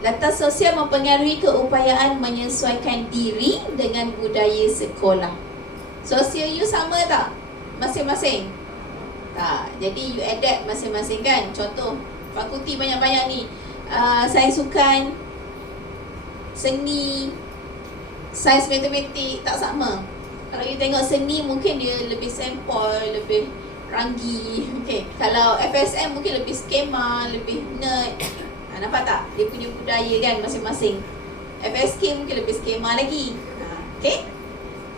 Latar sosial mempengaruhi keupayaan menyesuaikan diri dengan budaya sekolah. Sosial you sama tak? Masing-masing? Tak. Jadi you adapt masing-masing kan? Contoh, fakulti banyak-banyak ni. Sains sukan, seni, sains matematik, tak sama. Kalau you tengok seni mungkin dia lebih sempoi, lebih ranggi. Okay. Kalau FSM mungkin lebih skema, lebih nerd. Nampak tak? Dia punya budaya kan masing-masing. FSK mungkin lebih skema lagi. Okay?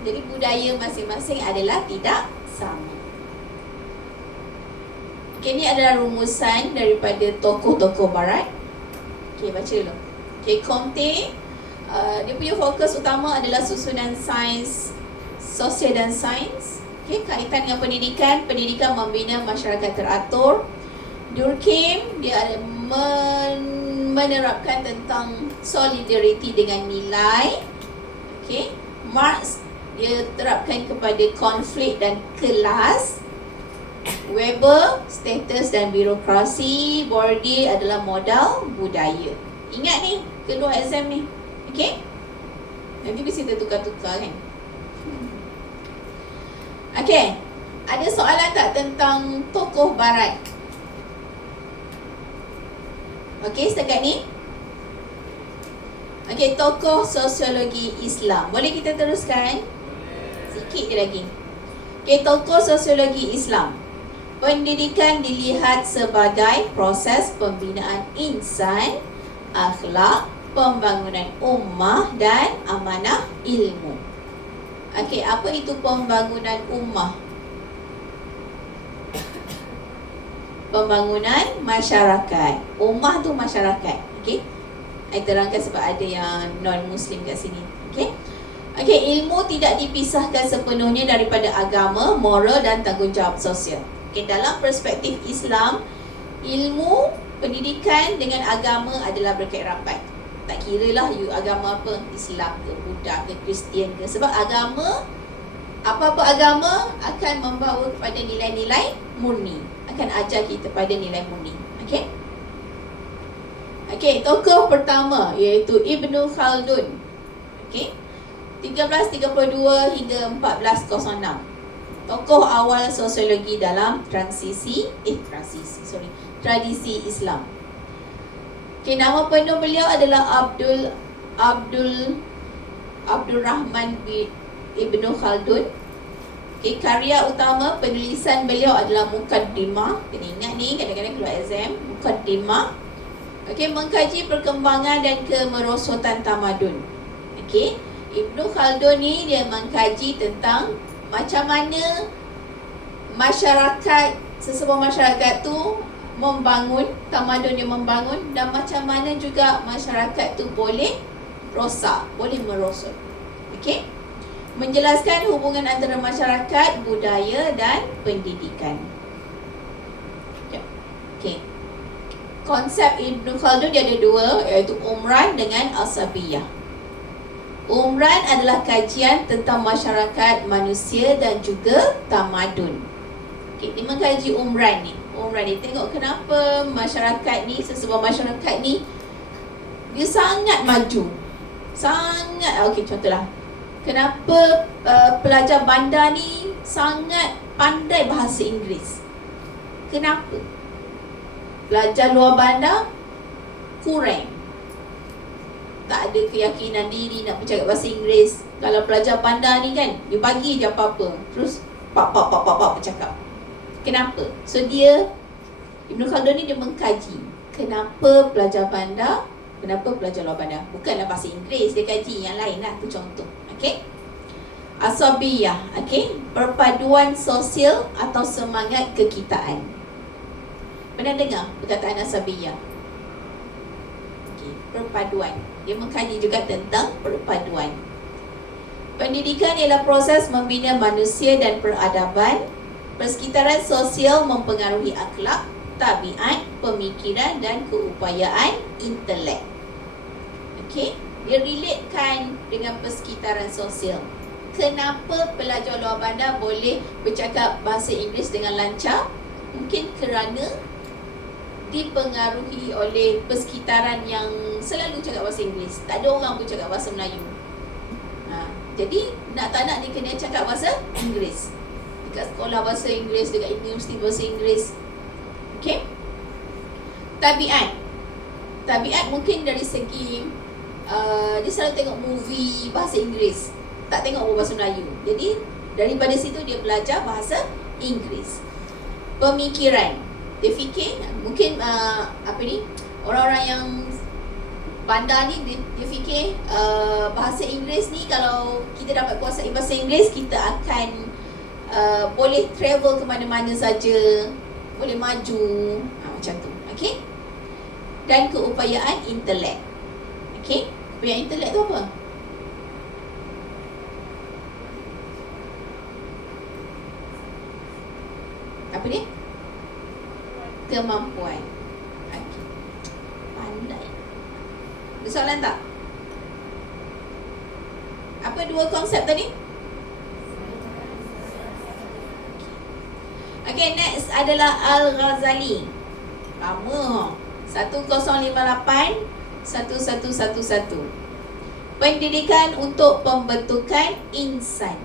Jadi budaya masing-masing adalah tidak sama. Okay, ni adalah rumusan daripada tokoh-tokoh barat. Okay, baca dulu. Okay, Comte, dia punya fokus utama adalah susunan sains, sosial dan sains. Okay, kaitan dengan pendidikan. Pendidikan membina masyarakat teratur. Durkheim, dia menerapkan tentang solidariti dengan nilai. Okay. Marx, dia terapkan kepada konflik dan kelas. Weber, status dan birokrasi. Bourdieu adalah modal budaya. Ingat ni, kedua exam ni. Okay. Nanti mesti tertukar-tukar kan. Okay. Ada soalan tak tentang tokoh barat? Okey, setakat ni. Okey, tokoh sosiologi Islam. Boleh kita teruskan? Sikit je lagi. Okey, tokoh sosiologi Islam. Pendidikan dilihat sebagai proses pembinaan insan, akhlak, pembangunan ummah dan amanah ilmu. Okey, apa itu pembangunan ummah? Pembangunan masyarakat. Ummah tu masyarakat. Okey. Saya terangkan sebab ada yang non-Muslim kat sini. Okey. Okey, ilmu tidak dipisahkan sepenuhnya daripada agama, moral dan tanggungjawab sosial. Okey, dalam perspektif Islam, ilmu, pendidikan dengan agama adalah berkait rapat. Tak kira lah you agama apa, Islam ke, Buddha ke, Kristian ke. Sebab agama Apa-apa agama akan membawa kepada nilai-nilai murni, akan ajar kita pada nilai murni. Okey. Okey, tokoh pertama iaitu Ibnu Khaldun. Okey. 1332 hingga 1406. Tokoh awal sosiologi dalam tradisi Islam. Okey, nama penuh beliau adalah Abdul Rahman Ibnu Khaldun. Okay, karya utama penulisan beliau adalah Muqaddimah. Kena ingat ni, kadang-kadang keluar exam. Muqaddimah. Okay, mengkaji perkembangan dan kemerosotan tamadun. Okay, Ibnu Khaldun ni dia mengkaji tentang macam mana sesebuah masyarakat tu membangun, tamadun yang membangun, dan macam mana juga masyarakat tu boleh rosak, boleh merosot. Okey. Menjelaskan hubungan antara masyarakat, budaya dan pendidikan. Okey. Konsep Ibnu Khaldun dia ada dua, iaitu umran dengan asabiyah. Umran adalah kajian tentang masyarakat, manusia dan juga tamadun. Okey, dia mengkaji umran ni. Umran ni tengok kenapa masyarakat ni, sesebuah masyarakat ni dia sangat maju. Sangat, okey, contohlah, kenapa pelajar bandar ni sangat pandai bahasa Inggeris? Kenapa? Pelajar luar bandar kurang, tak ada keyakinan diri nak bercakap bahasa Inggeris. Kalau pelajar bandar ni kan, dia bagi je apa-apa, terus pak bercakap. Kenapa? So dia, Ibnu Khaldun ni dia mengkaji kenapa pelajar bandar, kenapa pelajar luar bandar. Bukanlah bahasa Inggeris dia kaji, yang lain lah, tu contoh. Okey. Asabiyah, okey, perpaduan sosial atau semangat kekitaan. Pernah dengar perkataan asabiyah? Okey, perpaduan. Dia mengkaji juga tentang perpaduan. Pendidikan ialah proses membina manusia dan peradaban. Persekitaran sosial mempengaruhi akhlak, tabiat, pemikiran dan keupayaan intelek. Okey, dia relatekan dengan persekitaran sosial. Kenapa pelajar luar bandar boleh bercakap bahasa Inggeris dengan lancar? Mungkin kerana dipengaruhi oleh persekitaran yang selalu cakap bahasa Inggeris. Tak ada orang pun cakap bahasa Melayu. Jadi nak tak nak dia kena cakap bahasa Inggeris. Dekat sekolah bahasa Inggeris, dekat universiti bahasa Inggeris. Okey. Tabiat mungkin dari segi dia selalu tengok movie bahasa Inggeris, tak tengok bahasa Melayu. Jadi daripada situ dia belajar bahasa Inggeris. Pemikiran, dia fikir mungkin orang-orang yang bandar ni dia fikir bahasa Inggeris ni, kalau kita dapat kuasai bahasa Inggeris, kita akan boleh travel ke mana-mana saja, boleh maju, macam tu. Okey. Dan keupayaan intelek. Okey, keupayaan intelek tu apa? Apa ni? Kemampuan. Okey. Pandai. Ada soalan tak? Apa dua konsep tadi? Okay, next adalah Al-Ghazali. Lama. 1058 1111. Pendidikan untuk pembentukan insan.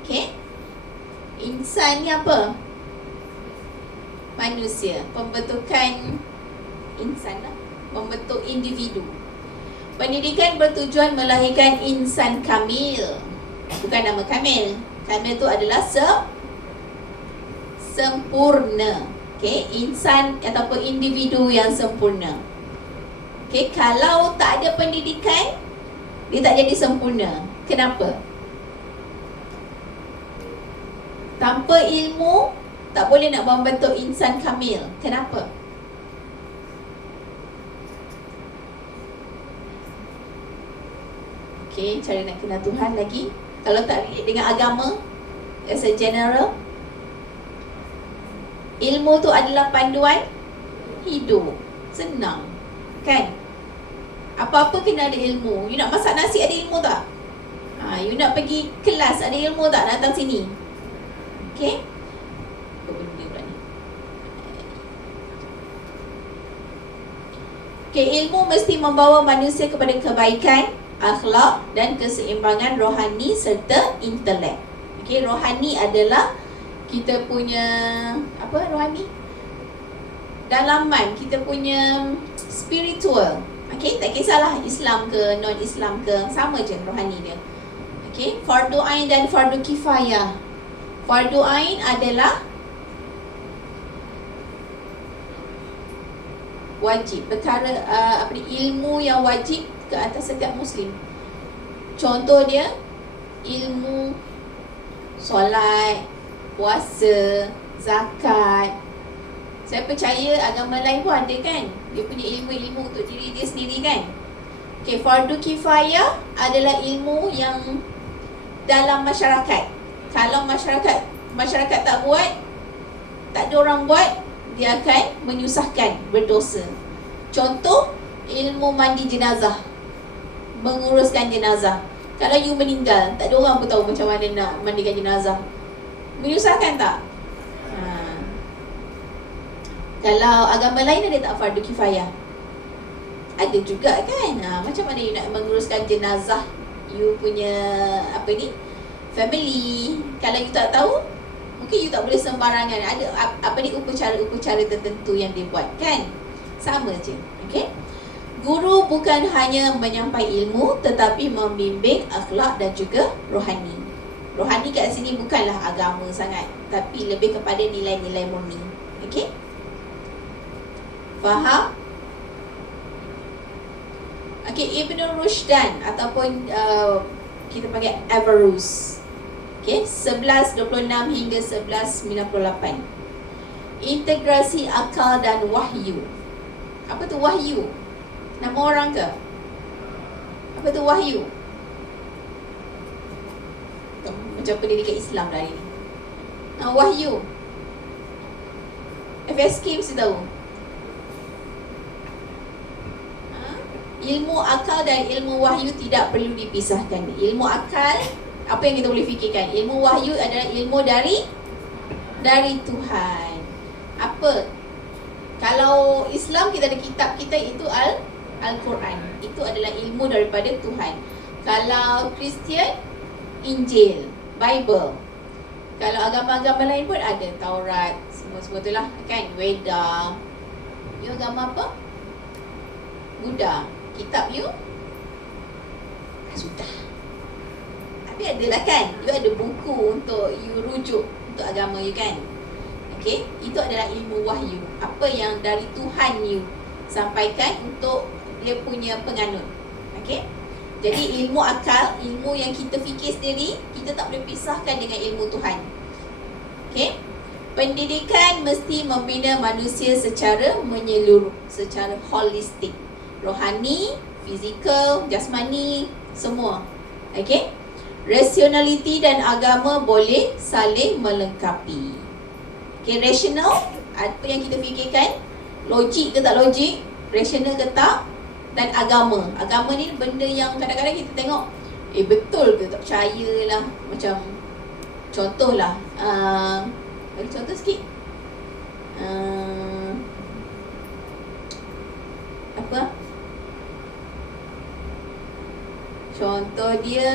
Okay. Insan ni apa? Manusia. Pembentukan insan lah. Membentuk individu. Pendidikan bertujuan melahirkan insan kamil. Bukan nama kamil. Kamil tu adalah sempurna. Okay, insan ataupun individu yang sempurna. Okay, kalau tak ada pendidikan, dia tak jadi sempurna. Kenapa? Tanpa ilmu, tak boleh nak membentuk insan kamil. Kenapa? Okay, cara nak kenal Tuhan lagi. Kalau tak dengan agama, as a general, ilmu tu adalah panduan hidup. Senang, kan? Apa-apa kena ada ilmu. You nak masak nasi, ada ilmu tak? You nak pergi kelas, ada ilmu tak? Datang sini. Okay? Apa benda pula ni? Okay, ilmu mesti membawa manusia kepada kebaikan, akhlak dan keseimbangan rohani serta intelek. Okay, rohani adalah kita punya apa rohani? Dalaman, kita punya spiritual. Okay, tak kisahlah Islam ke non-Islam ke, sama je rohani dia. Okay, fardu ain dan fardu kifayah. Fardu ain adalah wajib, perkara ilmu yang wajib ke atas setiap Muslim. Contoh dia ilmu solat, puasa, zakat. Saya percaya agama lain pun ada kan, dia punya ilmu-ilmu untuk diri dia sendiri kan. Okay, fardu kifayah adalah ilmu yang dalam masyarakat. Kalau masyarakat tak buat, tak ada orang buat, dia akan menyusahkan, berdosa. Contoh, ilmu mandi jenazah, menguruskan jenazah. Kalau you meninggal, tak ada orang pun tahu macam mana nak mandikan jenazah. Menyusahkan tak? Kalau agama lain ada tak fardu kifayah? Ada juga kan. Macam mana you nak menguruskan jenazah you punya family? Kalau you tak tahu, mungkin you tak boleh sembarangan. Ada upacara-upacara tertentu yang dia buat kan. Sama je. Okay. Guru bukan hanya menyampai ilmu, tetapi membimbing akhlak dan juga rohani. Rohani kat sini bukanlah agama sangat, tapi lebih kepada nilai-nilai murni. Okay. Faham? Okay, Ibn Rushdan ataupun kita panggil Averroes. Okay, 1126 hingga 1198. Integrasi akal dan wahyu. Apa tu wahyu? Nama orang ke? Apa tu wahyu? Macam pendidikan Islam dah hari ni. Wahyu. FSK mesti tahu. Ilmu akal dan ilmu wahyu tidak perlu dipisahkan. Ilmu akal, apa yang kita boleh fikirkan. Ilmu wahyu adalah ilmu dari Tuhan. Apa? Kalau Islam, kita ada kitab kita, itu Al-Quran. Itu adalah ilmu daripada Tuhan. Kalau Kristian, Injil, Bible. Kalau agama-agama lain pun ada Taurat, semua tu lah kan, Weda. You agama apa? Buddha. Kitab you? Sudah. Tapi adalah kan, you ada buku untuk you rujuk untuk agama you kan. Okay, itu adalah ilmu wahyu. Apa yang dari Tuhan you sampaikan untuk dia punya penganut. Okay. Jadi ilmu akal, ilmu yang kita fikir sendiri, kita tak boleh pisahkan dengan ilmu Tuhan. Okay. Pendidikan mesti membina manusia secara menyeluruh, secara holistik. Rohani, fizikal, jasmani, semua. Okay. Rationality dan agama boleh saling melengkapi. Okay, rational, apa yang kita fikirkan, logik ke tak logik, rational ke tak, dan agama. Agama ni benda yang kadang-kadang kita tengok, betul ke, tak percayalah. Macam, contohlah, bagi contoh sikit. Apa? Contoh dia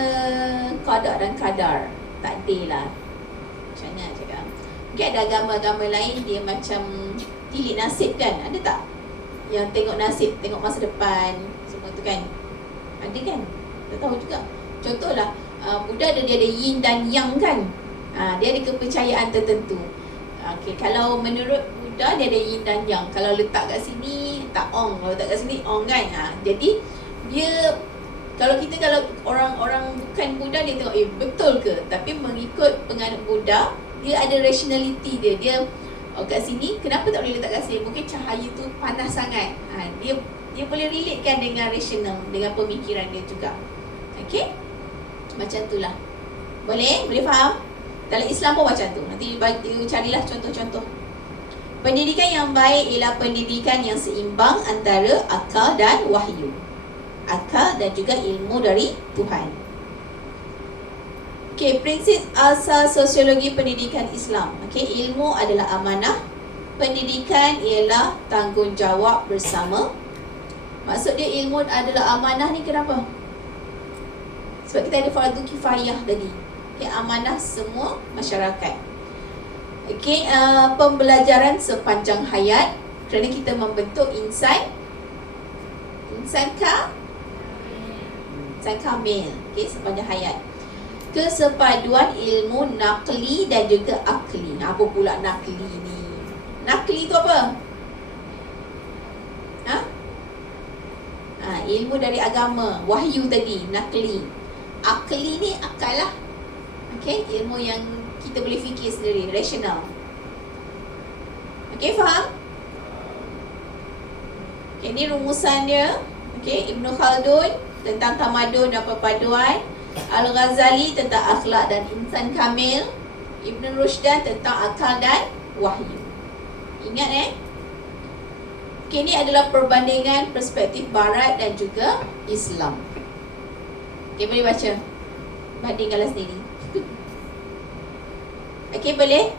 qada dan qadar. Takdir lah. Macam mana nak cakap? Mungkin ada agama-agama lain dia macam tilik nasib kan? Ada tak? Yang tengok nasib, tengok masa depan, semua tu kan? Ada kan? Tak tahu juga. Contohlah, Buddha dia ada yin dan yang kan? Dia ada kepercayaan tertentu. Okay, kalau menurut Buddha dia ada yin dan yang. Kalau letak kat sini tak ong, kalau letak kat sini ong kan? Jadi dia, kalau orang-orang bukan Buddha, dia tengok betul ke? Tapi mengikut penganut Buddha, dia ada rationality dia. Dia kat sini, kenapa tak boleh letak kat sini? Mungkin cahaya tu panas sangat. Dia boleh relatekan dengan rational, dengan pemikiran dia juga. Okay? Macam tu lah. Boleh? Boleh faham? Dalam Islam pun macam tu. Nanti carilah contoh-contoh. Pendidikan yang baik ialah pendidikan yang seimbang antara akal dan wahyu. Akal dan juga ilmu dari Tuhan. Okey, prinsip asal sosiologi pendidikan Islam. Okey, ilmu adalah amanah, pendidikan ialah tanggungjawab bersama. Maksud dia ilmu adalah amanah ni kenapa? Sebab kita ada fardu kifayah tadi. Okey, amanah semua masyarakat. Okey, pembelajaran sepanjang hayat kerana kita membentuk insan kamil. Okey, sepanjang hayat. Kesepaduan ilmu nakli dan juga akli. Apa pula nakli ni? Nakli tu apa? Ilmu dari agama, wahyu tadi, nakli. Akli ni akal lah. Okey, ilmu yang kita boleh fikir sendiri, rasional. Okey, faham? Okey, ni rumusan dia. Okey, Ibn Khaldun tentang tamadun dan perpaduan, Al-Ghazali tentang akhlak dan insan kamil, Ibn Rushdan tentang akal dan wahyu. Ingat Okey, ini adalah perbandingan perspektif Barat dan juga Islam. Okey, boleh baca? Bandingkanlah sendiri. Okey, boleh?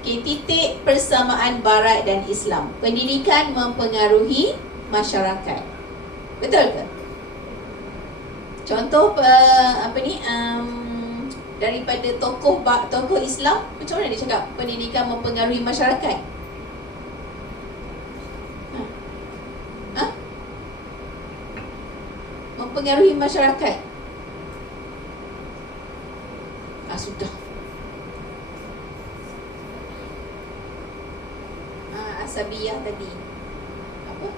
Okey, titik persamaan Barat dan Islam. Pendidikan mempengaruhi masyarakat. Betul ke? Contoh daripada tokoh Islam, macam mana dia cakap pendidikan mempengaruhi masyarakat? Mempengaruhi masyarakat. Sudah. Asabiyah tadi. Apa?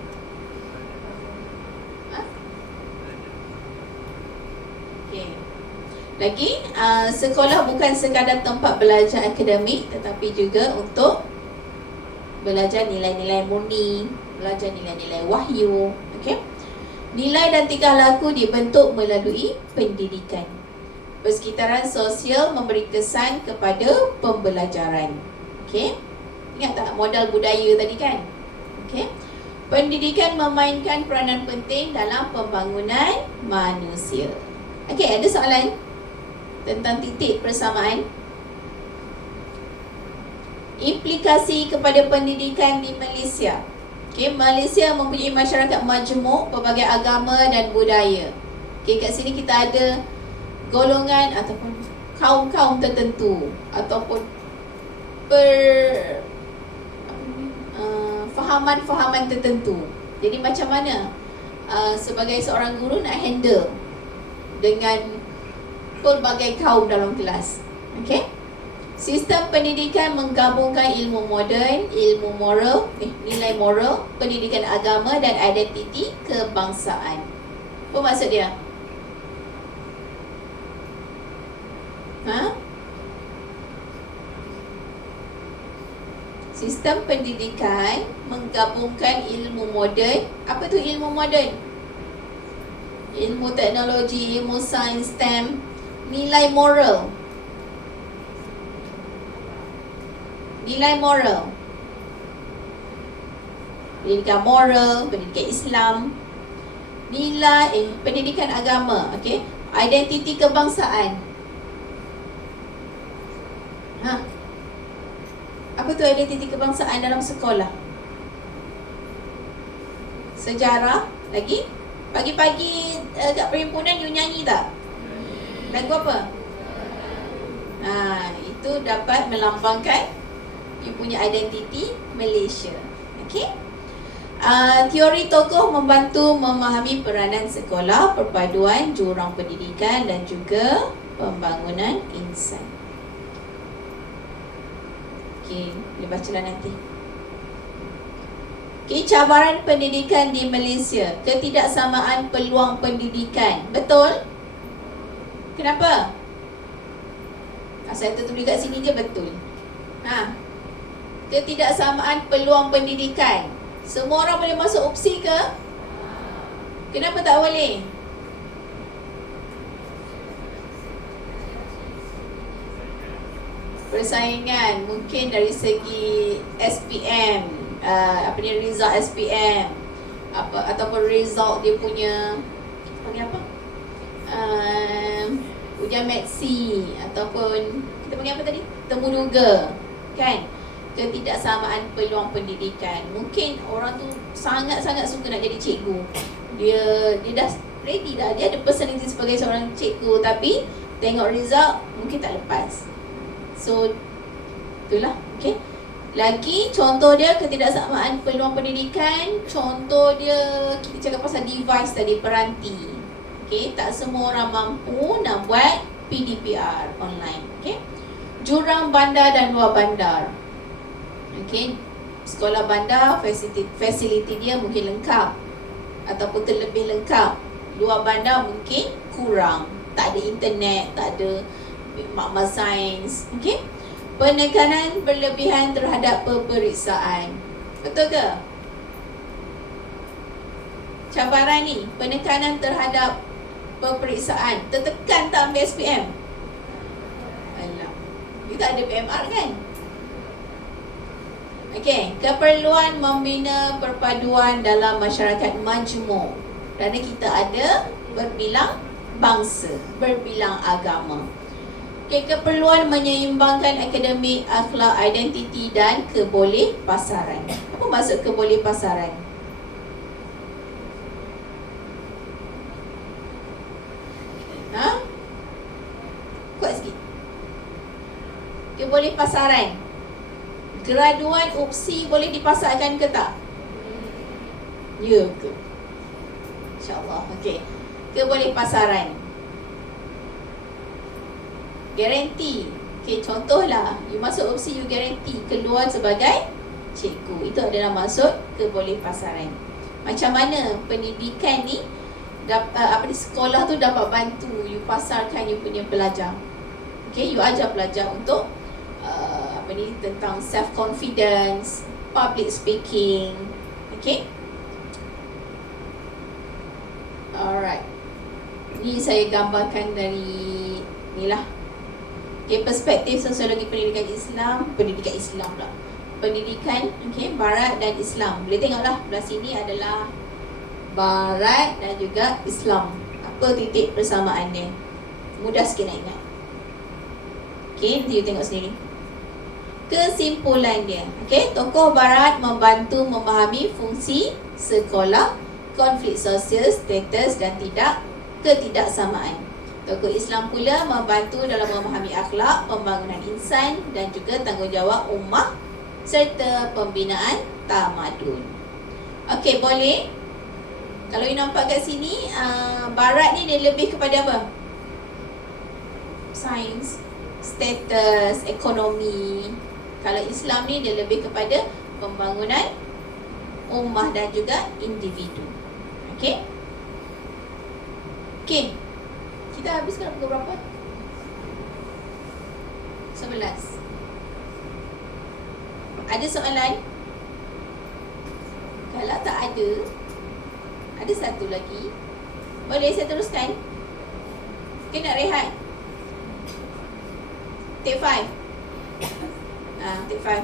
Okey. Lagi, sekolah bukan sekadar tempat belajar akademik, tetapi juga untuk belajar nilai-nilai murni, belajar nilai-nilai wahyu. Okey. Nilai dan tingkah laku dibentuk melalui pendidikan. Persekitaran sosial memberi kesan kepada pembelajaran. Okey. Ingat tak modal budaya tadi kan? Okey. Pendidikan memainkan peranan penting dalam pembangunan manusia. Okey, ada soalan tentang titik persamaan? Implikasi kepada pendidikan di Malaysia. Okey, Malaysia mempunyai masyarakat majmuk pelbagai agama dan budaya. Okey, kat sini kita ada golongan ataupun kaum-kaum tertentu ataupun fahaman-fahaman tertentu. Jadi macam mana sebagai seorang guru nak handle dengan pelbagai kaum dalam kelas? Okey. Sistem pendidikan menggabungkan ilmu moden, ilmu moral, nilai moral, pendidikan agama dan identiti kebangsaan. Apa maksud dia? Sistem pendidikan menggabungkan ilmu moden. Apa tu ilmu moden? Ilmu teknologi, ilmu sains, STEM, nilai moral. Nilai moral. Pendidikan moral, pendidikan Islam, nilai pendidikan agama, okey. Identiti kebangsaan. Apa tu identiti kebangsaan dalam sekolah? Sejarah. Lagi? Pagi-pagi kat perhimpunan you nyanyi tak? Lagu apa? Itu dapat melambangkan you punya identiti Malaysia. Okey? Teori tokoh membantu memahami peranan sekolah, perpaduan jurang pendidikan dan juga pembangunan insan. Okey, boleh bacalah nanti. Okey, cabaran pendidikan di Malaysia. Ketidaksamaan peluang pendidikan. Betul? Kenapa? Saya tertulis kat sini je betul. Ketidaksamaan peluang pendidikan. Semua orang boleh masuk opsi ke? Kenapa tak boleh? Persaingan mungkin dari segi SPM, result SPM, ataupun result dia punya ujian maths ataupun kita panggil apa tadi? Temuduga, kan? Ketidaksamaan peluang pendidikan. Mungkin orang tu sangat-sangat suka nak jadi cikgu. Dia dah ready dah. Dia ada personality sebagai seorang cikgu, tapi tengok result mungkin tak lepas. So itulah, okey. Lagi contoh dia ketidaksamaan peluang pendidikan. Contoh dia kita cakap pasal device tadi, peranti. Okey, tak semua orang mampu nak buat PDPR online. Okey. Jurang bandar dan luar bandar. Okey, sekolah bandar fasiliti dia mungkin lengkap ataupun terlebih lengkap. Luar bandar mungkin kurang. Tak ada internet, tak ada makmal sains. Okey. Penekanan berlebihan terhadap peperiksaan. Betul ke? Cabaran ni, penekanan terhadap peperiksaan. Tertekan tak ambil SPM? Alah, you tak ada PMR kan? Okey, keperluan membina perpaduan dalam masyarakat majmuk. Kerana kita ada berbilang bangsa, berbilang agama. Okey, keperluan menyeimbangkan akademik, akhlak, identiti dan kebolehpasaran. Apa maksud kebolehpasaran? Ha? Kuat sikit. Kebolehpasaran. Graduan UPSI boleh dipasarkan ke tak? Ya ke? InsyaAllah. Okey. Kebolehpasaran. Garanti. Okey, contohlah, you masuk UPSI, you garanti keluar sebagai cikgu. Itu adalah maksud kebolehpasaran. Macam mana pendidikan ni sekolah tu dapat bantu you pasarkan you punya pelajar. Okey, you ajar pelajar untuk tentang self confidence, public speaking. Okey. Alright. Ni saya gambarkan dari inilah. Okay, perspektif sosiologi pendidikan Islam pula. Pendidikan, okay, Barat dan Islam. Boleh tengoklah, belah sini adalah Barat dan juga Islam. Apa titik persamaan dia? Mudah sikit nak ingat. Okay, nanti you tengok sendiri. Kesimpulan dia, okay, tokoh Barat membantu memahami fungsi sekolah, konflik sosial, status dan ketidaksamaan. Tokoh Islam pula membantu dalam memahami akhlak, pembangunan insan dan juga tanggungjawab ummah serta pembinaan tamadun. Okey, boleh? Kalau you nampak kat sini, Barat ni dia lebih kepada apa? Sains, status, ekonomi. Kalau Islam ni dia lebih kepada pembangunan ummah dan juga individu. Okey? Okey. Kita habiskan pukul berapa? 11. Ada soalan? Kalau tak ada satu lagi. Boleh saya teruskan? Kita nak rehat. Take 5. Take 5.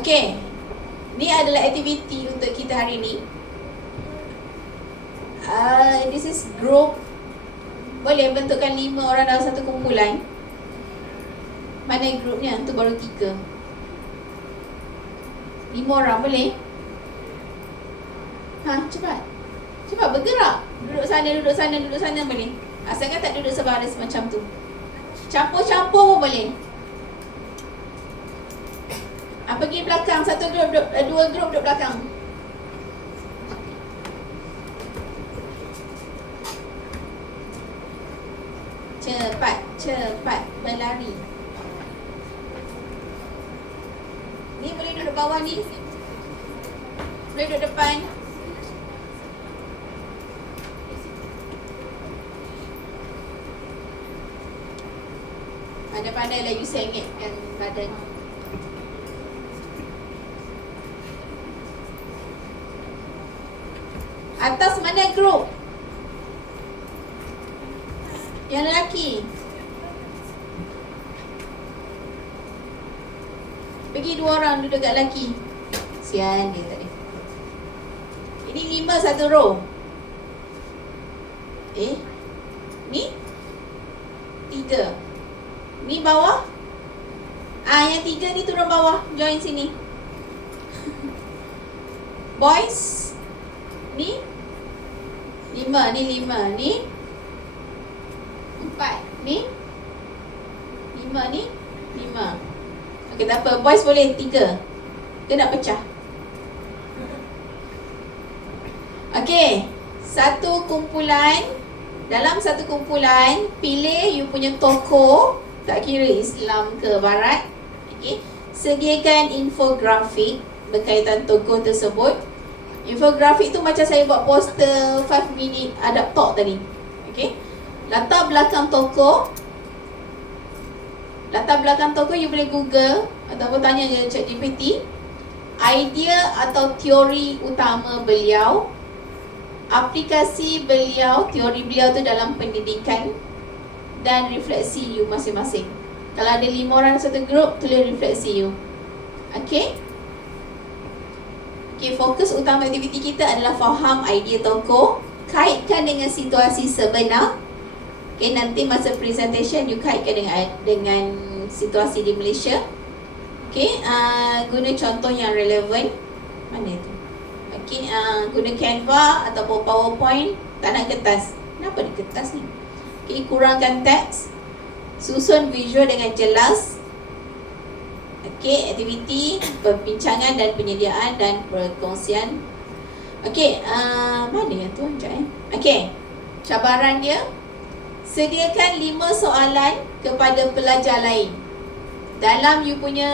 Okey. Ni adalah aktiviti untuk kita hari ni. This is group. Boleh bentukkan 5 orang dalam satu kumpulan. Mana grupnya? Itu baru 3. 5 orang boleh? Cepat. Cepat bergerak. Duduk sana, duduk sana, duduk sana boleh. Asalkan tak duduk sebaris macam tu. Campur-campur pun boleh. Pergi belakang. 1 grup, 2 grup duduk belakang. Cepat berlari. Ni boleh duduk bawah ni. Boleh duduk depan. Pandai-pandailah you sengitkan badan. Atas mana grup? Yang lelaki. Pergi 2 orang duduk kat lelaki. Sian dia tadi. Ini 5 satu row. Ni 3. Ni bawah. Yang 3 ni turun bawah. Join sini. Boys. Ni 5. Ni 5. Ni 4. Ni 5. Ni 5. Okey, tak apa. Boys boleh 3. Dia nak pecah. Okey. Satu kumpulan. Dalam satu kumpulan, pilih you punya tokoh. Tak kira Islam ke Barat. Okey. Sediakan infografik berkaitan tokoh tersebut. Infografik tu macam saya buat poster 5 minute adab talk tadi. Okey. Latar belakang tokoh. Latar belakang tokoh you boleh Google ataupun tanya je ChatGPT. Idea atau teori utama beliau. Aplikasi beliau, teori beliau tu dalam pendidikan. Dan refleksi you masing-masing. Kalau ada 5 orang satu grup, tulis refleksi you. Okey. Okey, fokus utama aktiviti kita adalah faham idea tokoh. Kaitkan dengan situasi sebenar. Okay, nanti masa presentation you kaitkan dengan situasi di Malaysia. Okay, guna contoh yang relevan. Mana tu? Okay, guna Canva ataupun PowerPoint. Tak nak kertas. Kenapa ada kertas ni? Okay, kurangkan teks. Susun visual dengan jelas. Okay, aktiviti, perbincangan dan penyediaan dan perkongsian. Okay, mana yang tu? Okay, cabaran dia. Sediakan 5 soalan kepada pelajar lain. Dalam you punya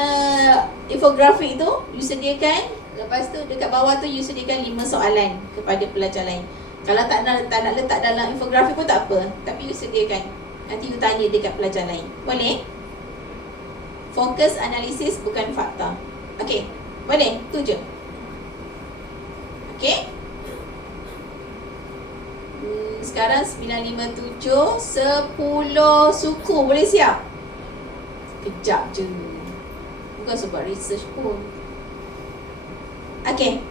infografik tu, you sediakan. Lepas tu dekat bawah tu you sediakan 5 soalan kepada pelajar lain. Kalau tak nak letak dalam infografik pun tak apa. Tapi you sediakan. Nanti you tanya dekat pelajar lain. Boleh? Fokus analisis bukan fakta. Okey, boleh? Tu je. Okey. Sekarang 957 10 suku. Boleh siap? Kejap je. Bukan sebab research pun. Okey.